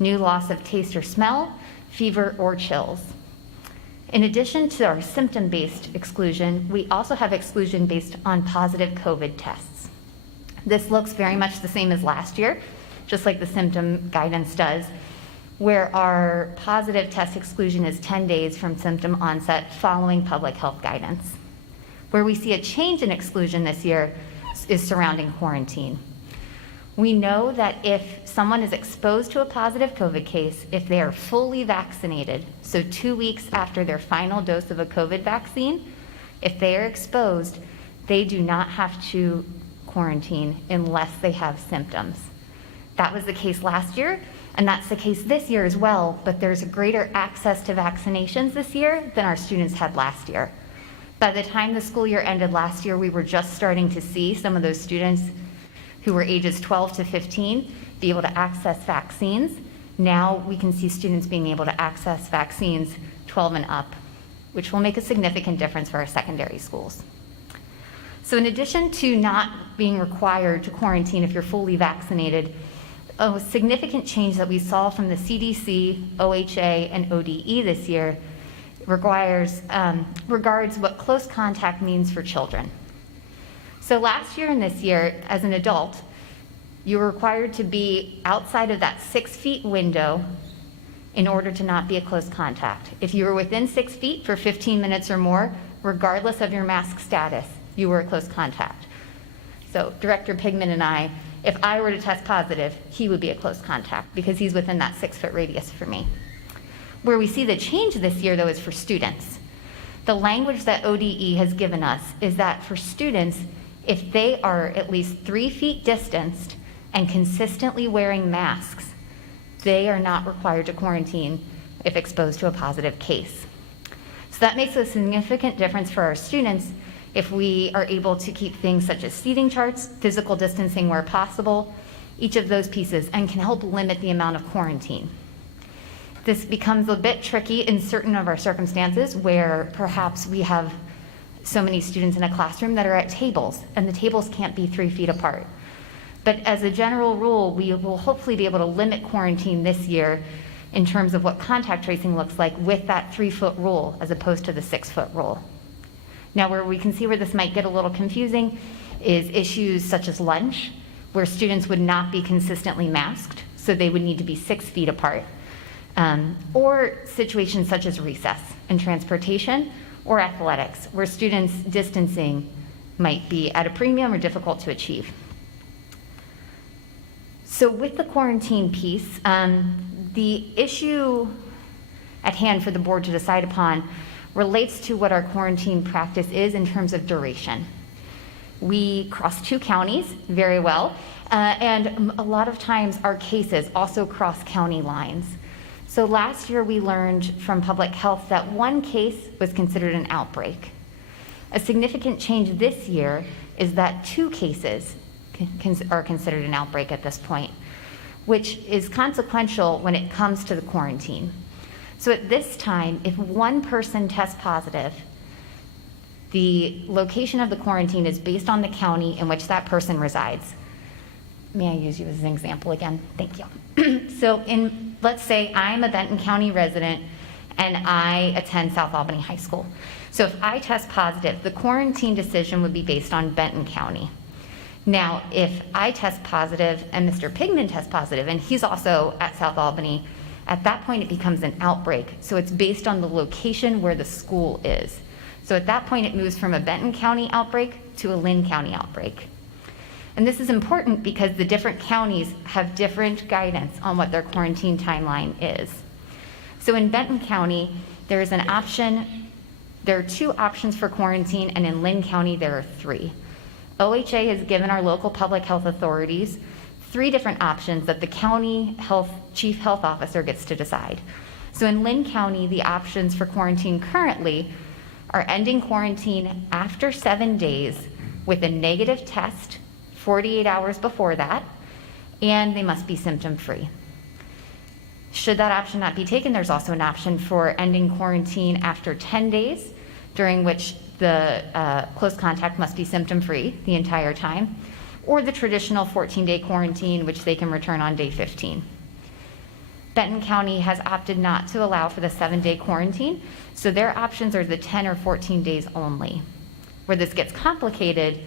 new loss of taste or smell, fever or chills. In addition to our symptom-based exclusion, we also have exclusion based on positive COVID tests. This looks very much the same as last year, just like the symptom guidance does, where our positive test exclusion is 10 days from symptom onset following public health guidance. Where we see a change in exclusion this year is surrounding quarantine. We know that if someone is exposed to a positive COVID case, if they are fully vaccinated, so 2 weeks after their final dose of a COVID vaccine, if they are exposed, they do not have to quarantine unless they have symptoms. That was the case last year, and that's the case this year as well, but there's a greater access to vaccinations this year than our students had last year. By the time the school year ended last year, we were just starting to see some of those students who were ages 12 to 15 be able to access vaccines. Now we can see students being able to access vaccines 12 and up, which will make a significant difference for our secondary schools. So in addition to not being required to quarantine if you're fully vaccinated, a significant change that we saw from the CDC, OHA, and ODE this year regards what close contact means for children. So last year and this year, as an adult, you were required to be outside of that 6 feet window in order to not be a close contact. If you were within 6 feet for 15 minutes or more, regardless of your mask status, you were a close contact. So Director Pigman and I, if I were to test positive, he would be a close contact because he's within that 6 foot radius for me. Where we see the change this year, though, is for students. The language that ODE has given us is that for students, if they are at least 3 feet distanced and consistently wearing masks, they are not required to quarantine if exposed to a positive case. So that makes a significant difference for our students if we are able to keep things such as seating charts, physical distancing where possible, each of those pieces, and can help limit the amount of quarantine. This becomes a bit tricky in certain of our circumstances where perhaps we have so many students in a classroom that are at tables, and the tables can't be 3 feet apart. But as a general rule, we will hopefully be able to limit quarantine this year in terms of what contact tracing looks like with that 3 foot rule as opposed to the 6 foot rule. Now, where we can see where this might get a little confusing is issues such as lunch, where students would not be consistently masked, so they would need to be 6 feet apart. Or situations such as recess and transportation or athletics, where students' distancing might be at a premium or difficult to achieve. So with the quarantine piece, the issue at hand for the board to decide upon relates to what our quarantine practice is in terms of duration. We cross 2 counties very well, and a lot of times our cases also cross county lines. So last year we learned from public health that 1 case was considered an outbreak. A significant change this year is that 2 cases are considered an outbreak at this point, which is consequential when it comes to the quarantine. So at this time, if 1 person tests positive, the location of the quarantine is based on the county in which that person resides. May I use you as an example again? Thank you. So let's say I'm a Benton County resident and I attend South Albany High School. So if I test positive, the quarantine decision would be based on Benton County. Now, if I test positive and Mr. Pigman tests positive, and he's also at South Albany, at that point it becomes an outbreak. So it's based on the location where the school is. So at that point it moves from a Benton County outbreak to a Lynn County outbreak. And this is important because the different counties have different guidance on what their quarantine timeline is. So in Benton County, there is an option, there are 2 options for quarantine, and in Lynn County there are 3. OHA has given our local public health authorities 3 different options that the county chief health officer gets to decide. So in Lynn County, the options for quarantine currently are ending quarantine after 7 days with a negative test 48 hours before that, and they must be symptom-free. Should that option not be taken, there's also an option for ending quarantine after 10 days, during which the close contact must be symptom-free the entire time, or the traditional 14-day quarantine, which they can return on day 15. Benton County has opted not to allow for the 7-day quarantine, so their options are the 10 or 14 days only. Where this gets complicated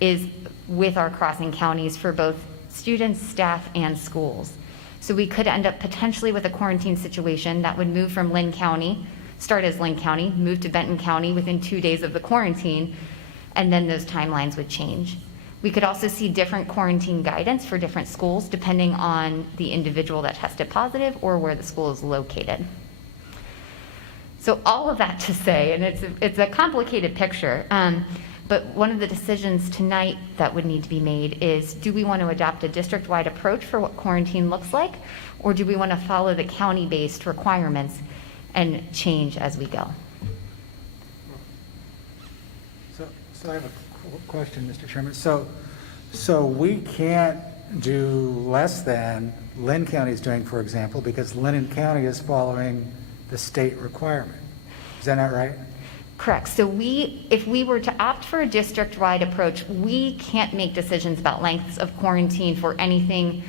is with our crossing counties for both students, staff, and schools. So we could end up potentially with a quarantine situation that would move from Lynn County, start as Lynn County, move to Benton County within 2 days of the quarantine, and then those timelines would change. We could also see different quarantine guidance for different schools depending on the individual that tested positive or where the school is located. So all of that to say, and it's a complicated picture, but one of the decisions tonight that would need to be made is, do we want to adopt a district-wide approach for what quarantine looks like, or do we want to follow the county-based requirements and change as we go? So I have a question, Mr. Chairman. So we can't do less than Lynn County is doing, for example, because Lynn County is following the state requirement. Is that not right? Correct. So if we were to opt for a district-wide approach, we can't make decisions about lengths of quarantine for anything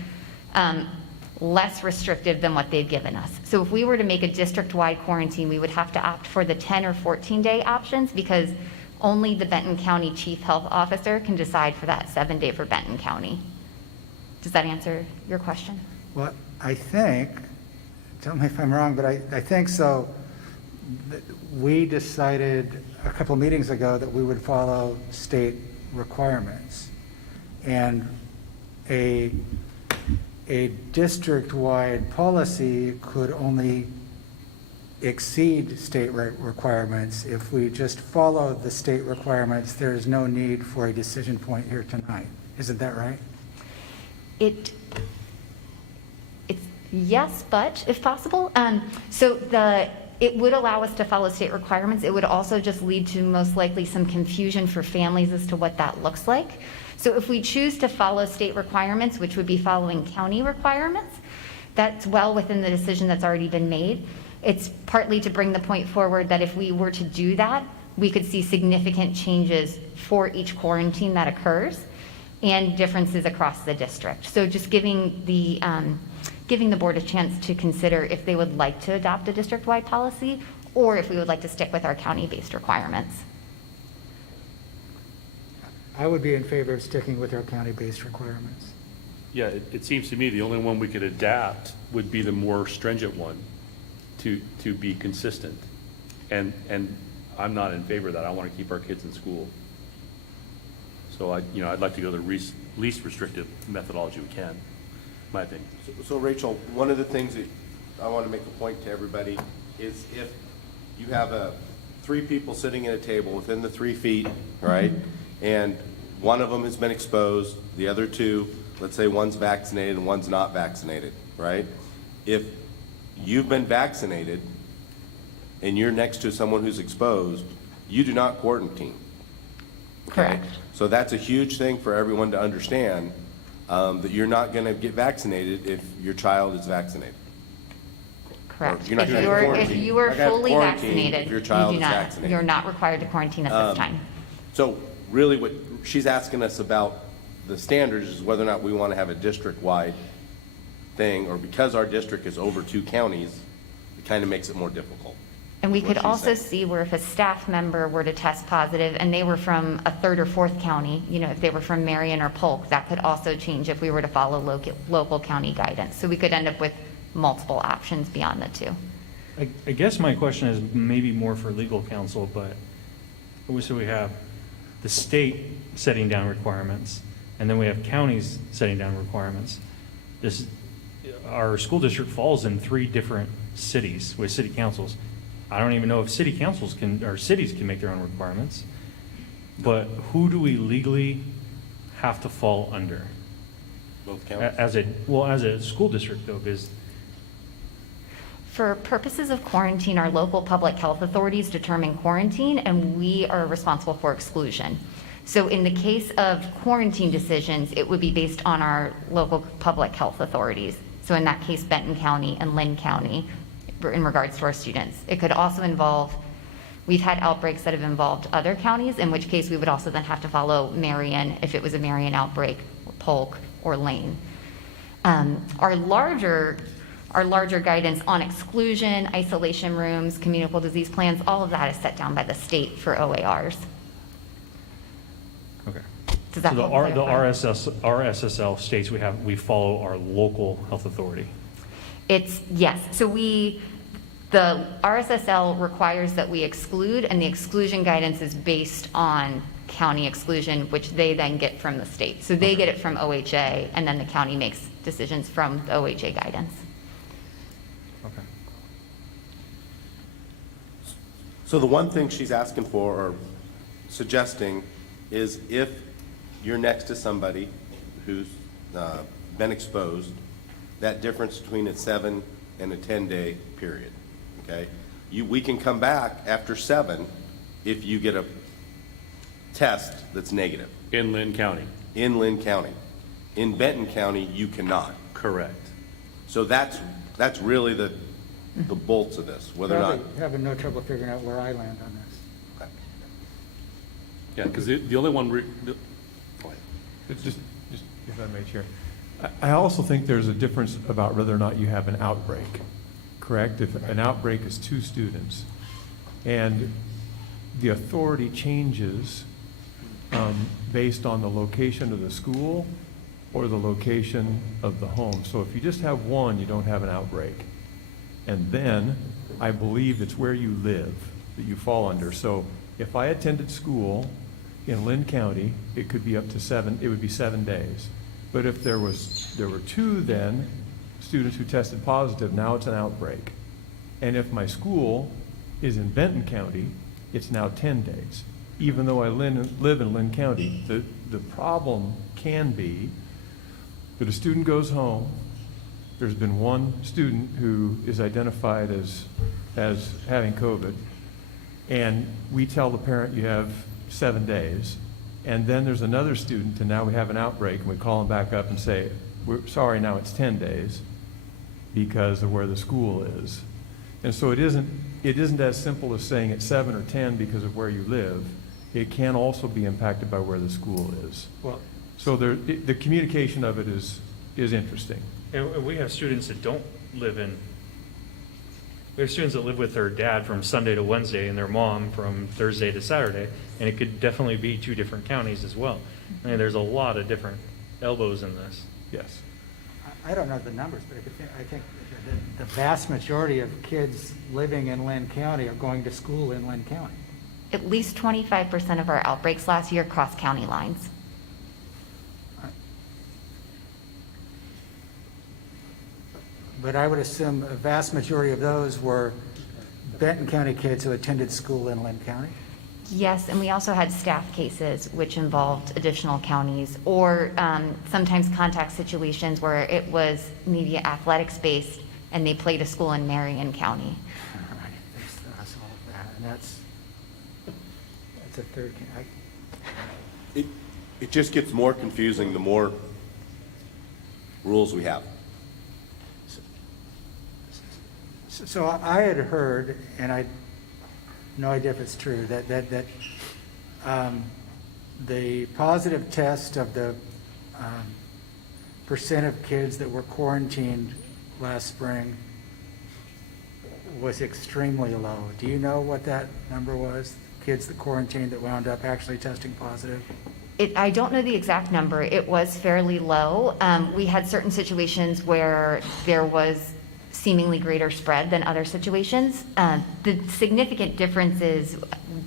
less restrictive than what they've given us. So if we were to make a district-wide quarantine, we would have to opt for the 10 or 14-day options because only the Benton County Chief Health Officer can decide for that 7-day for Benton County. Does that answer your question? Well, I think, tell me if I'm wrong, but I think so. We decided a couple meetings ago that we would follow state requirements. And a district-wide policy could only exceed state requirements. If we just follow the state requirements, there's no need for a decision point here tonight. Isn't that right? It's yes, but if possible. It would allow us to follow state requirements. It would also just lead to most likely some confusion for families as to what that looks like. So if we choose to follow state requirements, which would be following county requirements, that's well within the decision that's already been made. It's partly to bring the point forward that if we were to do that, we could see significant changes for each quarantine that occurs and differences across the district. So just giving the board a chance to consider if they would like to adopt a district-wide policy or if we would like to stick with our county-based requirements. I would be in favor of sticking with our county-based requirements. Yeah, it seems to me the only one we could adapt would be the more stringent one to be consistent. And I'm not in favor of that. I want to keep our kids in school. So I'd like to go the least restrictive methodology we can, in my opinion. So Rachel, one of the things that I want to make a point to everybody is if you have 3 people sitting at a table within the 3 feet, right? And one of them has been exposed, the other 2, let's say one's vaccinated and one's not vaccinated, right? If you've been vaccinated and you're next to someone who's exposed, you do not quarantine. Okay? Correct. So that's a huge thing for everyone to understand, that you're not going to get vaccinated if your child is vaccinated. Correct. You're not If gonna you are quarantine. you are You're not gonna fully quarantine vaccinated, if your child you do is not. vaccinated. You're not required to quarantine at this time. So really what she's asking us about the standards is whether or not we want to have a district-wide thing, or because our district is over 2 counties, it kind of makes it more difficult. And we what could she's also saying. see where if a staff member were to test positive and they were from a 3rd or 4th county, if they were from Marion or Polk, that could also change if we were to follow local county guidance. So we could end up with multiple options beyond the 2. I guess my question is maybe more for legal counsel, but so we have the state setting down requirements, and then we have counties setting down requirements. Our school district falls in 3 different cities with city councils. I don't even know if city councils or cities can make their own requirements, but who do we legally have to fall under? Both counties. As a school district, though, because For purposes of quarantine, our local public health authorities determine quarantine, and we are responsible for exclusion. So in the case of quarantine decisions, it would be based on our local public health authorities. So in that case, Benton County and Lynn County, in regards to our students. It could also involve We've had outbreaks that have involved other counties, in which case we would also then have to follow Marion if it was a Marion outbreak, or Polk, or Lane. Our larger guidance on exclusion, isolation rooms, communicable disease plans, all of that is set down by the state for OARs. Okay. Does that So help the clarify? RSSL states we follow our local health authority. Yes, so the RSSL requires that we exclude, and the exclusion guidance is based on county exclusion, which they then get from the state. So they get it from OHA, and then the county makes decisions from the OHA guidance. Okay. So the one thing she's asking for or suggesting is if you're next to somebody who's been exposed, that difference between a 7 and a 10-day period, okay? We can come back after 7 if you get a test that's negative. In Lynn County. In Lynn County. In Benton County, you cannot. Correct. So that's really the bolts of this, whether or not. Probably having no trouble figuring out where I land on this. Okay. Yeah, because the only one, go ahead. Just if I may, Chair. I also think there's a difference about whether or not you have an outbreak, correct? If an outbreak is 2 students, and the authority changes based on the location of the school or the location of the home. So if you just have one, you don't have an outbreak. And then I believe it's where you live that you fall under. So if I attended school in Lynn County, it could be up to 7, it would be 7 days. But if there were 2 then students who tested positive, now it's an outbreak. And if my school is in Benton County, it's now 10 days. Even though I live in Lynn County, the problem can be that a student goes home, there's been one student who is identified as having COVID, and we tell the parent you have 7 days, and then there's another student, and now we have an outbreak, and we call them back up and say, we're sorry, now it's 10 days because of where the school is. And so it isn't as simple as saying it's 7 or 10 because of where you live. It can also be impacted by where the school is. Well, So the communication of it is interesting. and we have students that don't live in, we have students that live with their dad from Sunday to Wednesday and their mom from Thursday to Saturday, and it could definitely be 2 different counties as well. I mean, there's a lot of different elbows in this. Yes. I don't know the numbers, but I think the vast majority of kids living in Lynn County are going to school in Lynn County. At least 25% of our outbreaks last year crossed county lines. But I would assume a vast majority of those were Benton County kids who attended school in Lynn County. Yes, and we also had staff cases which involved additional counties, or sometimes contact situations where it was maybe athletics-based and they played a school in Marion County. Right, that's all of that, and that's a third. It just gets more confusing the more rules we have. So I had heard, and I have no idea if it's true, that the positive test of the percent of kids that were quarantined last spring was extremely low. Do you know what that number was? Kids that quarantined that wound up actually testing positive? I don't know the exact number. It was fairly low. We had certain situations where there was seemingly greater spread than other situations. The significant difference is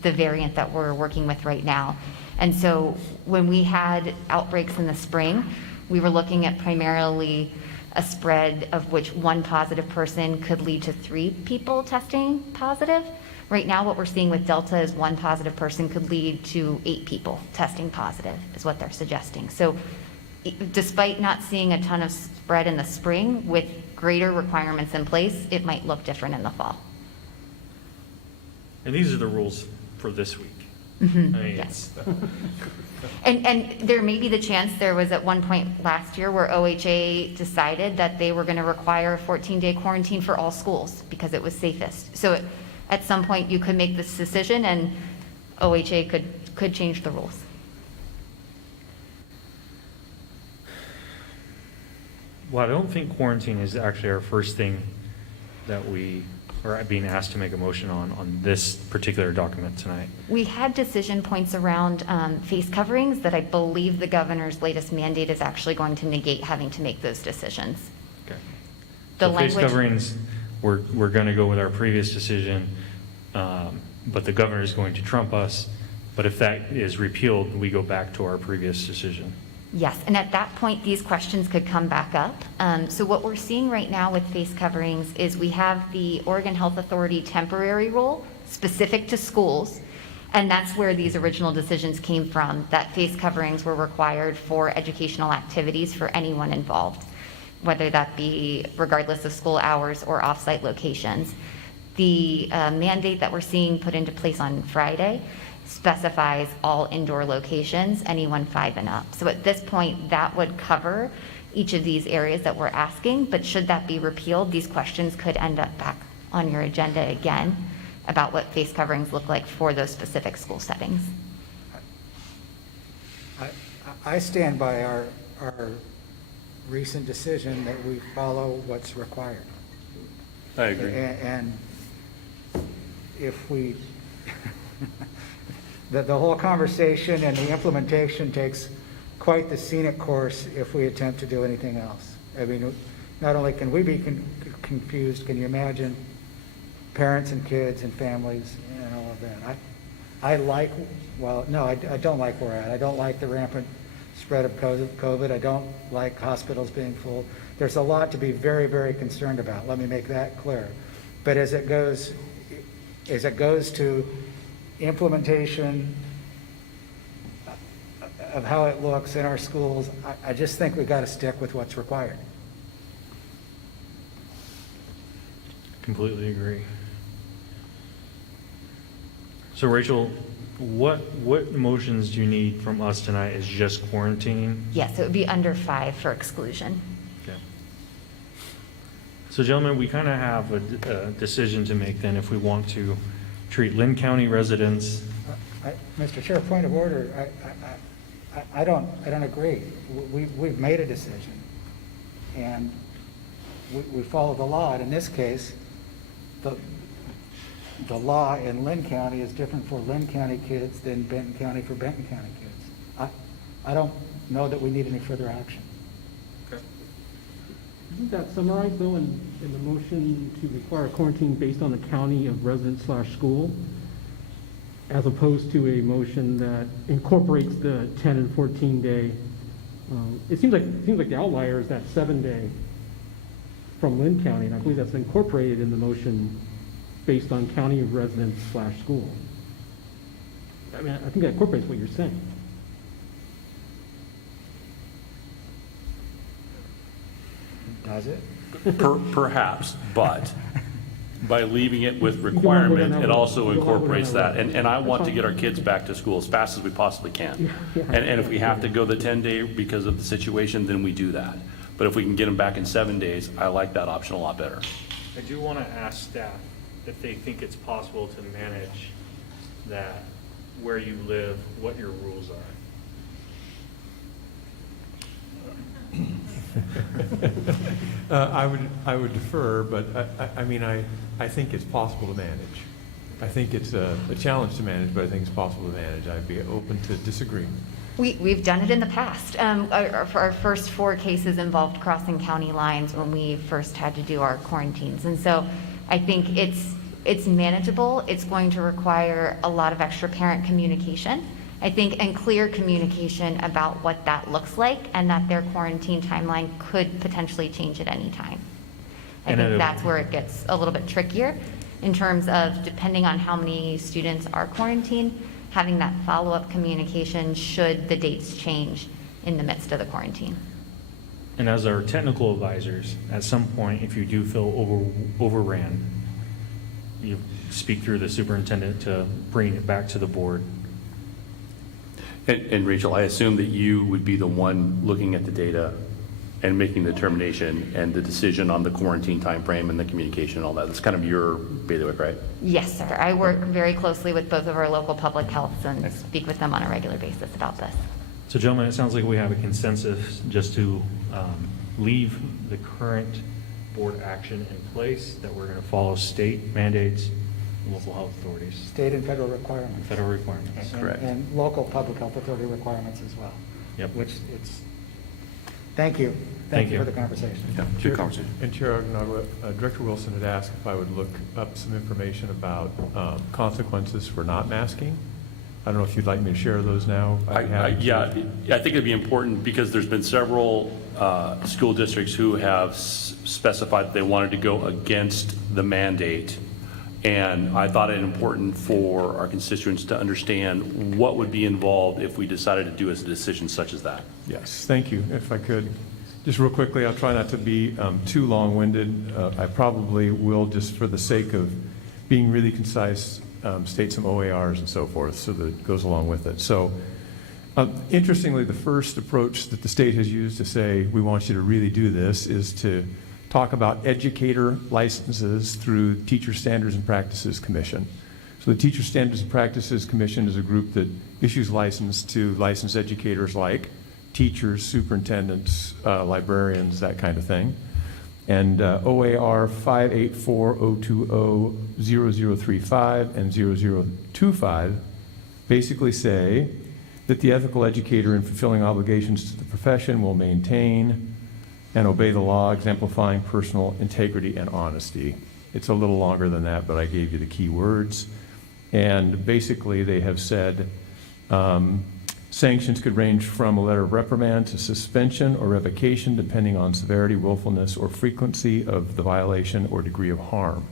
the variant that we're working with right now. And so when we had outbreaks in the spring, we were looking at primarily a spread of which one positive person could lead to 3 people testing positive. Right now, what we're seeing with Delta is one positive person could lead to 8 people testing positive, is what they're suggesting. So despite not seeing a ton of spread in the spring, with greater requirements in place, it might look different in the fall. And these are the rules for this week. Mhm, I mean, yes. And there may be the chance, there was at one point last year where OHA decided that they were going to require a 14-day quarantine for all schools because it was safest. So at some point you could make this decision and OHA could change the rules. Well, I don't think quarantine is actually our first thing that we are being asked to make a motion on this particular document tonight. We had decision points around face coverings that I believe the governor's latest mandate is actually going to negate having to make those decisions. Okay. The So face language- coverings, we're going to go with our previous decision, but the governor is going to trump us. But if that is repealed, we go back to our previous decision. Yes, and at that point, these questions could come back up. So what we're seeing right now with face coverings is we have the Oregon Health Authority temporary rule specific to schools, and that's where these original decisions came from, that face coverings were required for educational activities for anyone involved, whether that be regardless of school hours or off-site locations. The mandate that we're seeing put into place on Friday specifies all indoor locations, anyone 5 and up. So at this point, that would cover each of these areas that we're asking, but should that be repealed, these questions could end up back on your agenda again about what face coverings look like for those specific school settings. I stand by our recent decision that we follow what's required. I agree. And if we, the whole conversation and the implementation takes quite the scenic course if we attempt to do anything else. I mean, not only can we be confused, can you imagine parents and kids and families and all of that? I don't like where we're at. I don't like the rampant spread of COVID. I don't like hospitals being full. There's a lot to be very, very concerned about. Let me make that clear. But as it goes to implementation of how it looks in our schools, I just think we've got to stick with what's required. Completely agree. So Rachel, what motions do you need from us tonight? Is just quarantine? Yes, it would be under 5 for exclusion. Okay. So gentlemen, we kind of have a decision to make then if we want to treat Lynn County residents. Mr. Chair, point of order. I don't agree. We've made a decision, and we follow the law. And in this case, the law in Lynn County is different for Lynn County kids than Benton County for Benton County kids. I don't know that we need any further action. Okay. Isn't that summarized, though, in the motion to require quarantine based on the county of residence/school, as opposed to a motion that incorporates the 10 and 14-day? It seems like the outlier is that 7-day from Lynn County, and I believe that's incorporated in the motion based on county of residence/school. I mean, I think that incorporates what you're saying. Does it? Perhaps, but by leaving it with requirement, it also incorporates that. And I want to get our kids back to school as fast as we possibly can. And if we have to go the 10-day because of the situation, then we do that. But if we can get them back in 7 days, I like that option a lot better. I do want to ask staff if they think it's possible to manage that where you live, what your rules are. I would defer, but I mean, I think it's possible to manage. I think it's a challenge to manage, but I think it's possible to manage. I'd be open to disagree. We've done it in the past. Our first 4 cases involved crossing county lines when we first had to do our quarantines. And so I think it's manageable. It's going to require a lot of extra parent communication, I think, and clear communication about what that looks like and that their quarantine timeline could potentially change at any time. I think that's where it gets a little bit trickier in terms of depending on how many students are quarantined, having that follow-up communication should the dates change in the midst of the quarantine. And as our technical advisors, at some point, if you do feel overran, you speak through the superintendent to bring it back to the board. And Rachel, I assume that you would be the one looking at the data and making the determination and the decision on the quarantine timeframe and the communication and all that. That's kind of your bailiwick, right? Yes, sir. I work very closely with both of our local public healths and speak with them on a regular basis about this. So gentlemen, it sounds like we have a consensus just to leave the current board action in place, that we're going to follow state mandates and local health authorities. State and federal requirements. Federal requirements. Correct. And local public health authority requirements as well. Yep. Which it's, thank you. Thank You you. for the conversation. Yeah, good conversation. And Chair Agnagua, Director Wilson had asked if I would look up some information about consequences for not masking. I don't know if you'd like me to share those now. Yeah, I think it'd be important because there's been several school districts who have specified that they wanted to go against the mandate. And I thought it important for our constituents to understand what would be involved if we decided to do a decision such as that. Yes, thank you. If I could, just real quickly, I'll try not to be too long-winded. I probably will, just for the sake of being really concise, state some OARs and so forth, so that it goes along with it. So, interestingly, the first approach that the state has used to say, we want you to really do this, is to talk about educator licenses through Teacher Standards and Practices Commission. So the Teacher Standards and Practices Commission is a group that issues license to licensed educators like teachers, superintendents, librarians, that kind of thing. And OAR 584-020-0035 and 0025 basically say that the ethical educator in fulfilling obligations to the profession will maintain and obey the law, exemplifying personal integrity and honesty. It's a little longer than that, but I gave you the key words. And basically they have said sanctions could range from a letter of reprimand to suspension or revocation, depending on severity, willfulness, or frequency of the violation or degree of harm.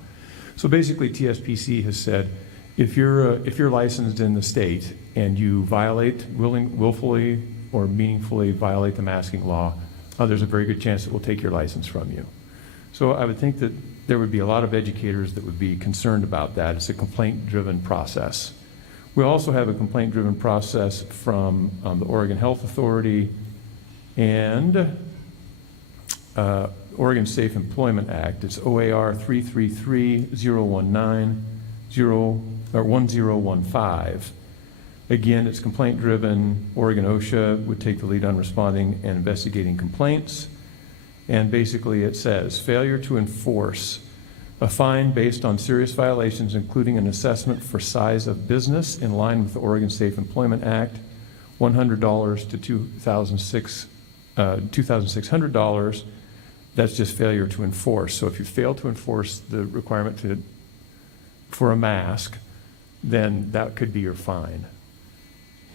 So basically TSPC has said, if you're licensed in the state and you violate, willfully or meaningfully violate the masking law, there's a very good chance that we'll take your license from you. So I would think that there would be a lot of educators that would be concerned about that. It's a complaint-driven process. We also have a complaint-driven process from the Oregon Health Authority and Oregon Safe Employment Act. It's OAR 333-019-1015. Again, it's complaint-driven. Oregon OSHA would take the lead on responding and investigating complaints. And basically it says, failure to enforce a fine based on serious violations, including an assessment for size of business in line with the Oregon Safe Employment Act, $100 to $2,600. That's just failure to enforce. So if you fail to enforce the requirement for a mask, then that could be your fine.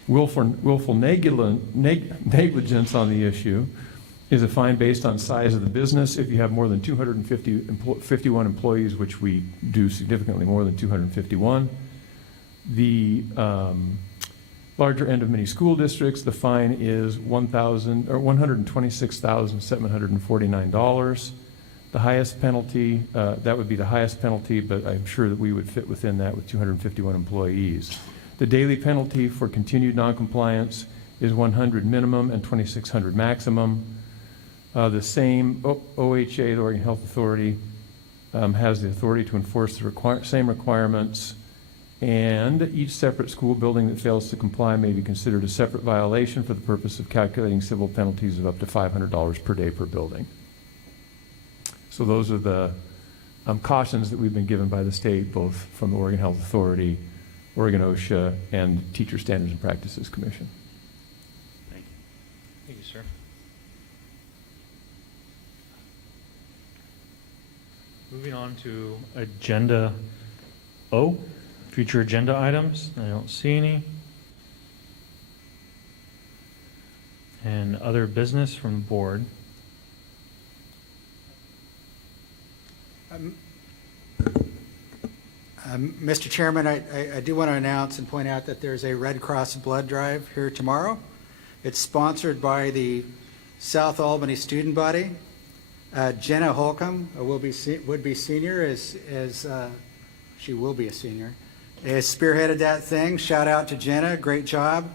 Willful negligence on the issue is a fine based on size of the business. If you have more than 251 employees, which we do significantly more than 251, the larger end of many school districts, the fine is $126,749. The highest penalty, that would be the highest penalty, but I'm sure that we would fit within that with 251 employees. The daily penalty for continued noncompliance is $100 minimum and $2,600 maximum. The same OHA, the Oregon Health Authority, has the authority to enforce the same requirements, and each separate school building that fails to comply may be considered a separate violation for the purpose of calculating civil penalties of up to $500 per day per building. So those are the cautions that we've been given by the state, both from the Oregon Health Authority, Oregon OSHA, and Teacher Standards and Practices Commission. Thank you. Thank you, sir. Moving on to Agenda O, future agenda items. I don't see any. And other business from the board. Mr. Chairman, I do want to announce and point out that there's a Red Cross blood drive here tomorrow. It's sponsored by the South Albany Student Body. Jenna Holcomb would be senior, as she will be a senior, has spearheaded that thing. Shout out to Jenna, great job.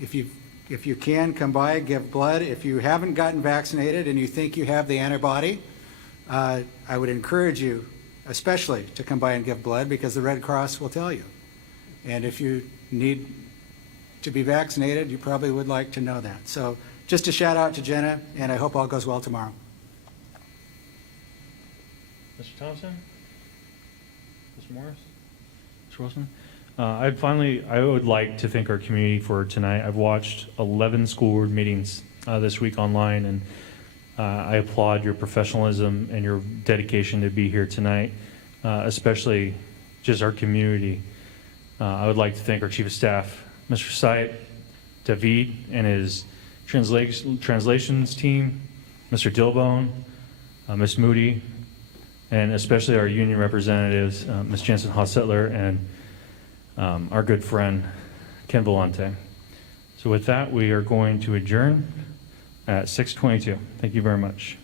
If you've if you can, come by, give blood. If you haven't gotten vaccinated and you think you have the antibody, I would encourage you especially to come by and give blood, because the Red Cross will tell you. And if you need to be vaccinated, you probably would like to know that. So just a shout out to Jenna, and I hope all goes well tomorrow. Mr. Thompson? Mr. Morris? Mr. Wilson? I would like to thank our community for tonight. I've watched 11 school board meetings this week online, and I applaud your professionalism and your dedication to be here tonight, especially just our community. I would like to thank our Chief of Staff, Mr. Syed, David, and his translations team, Mr. Dilbone, Ms. Moody, and especially our union representatives, Ms. Jensen Hossettler and our good friend, Ken Volante. So with that, we are going to adjourn at 6:22. Thank you very much.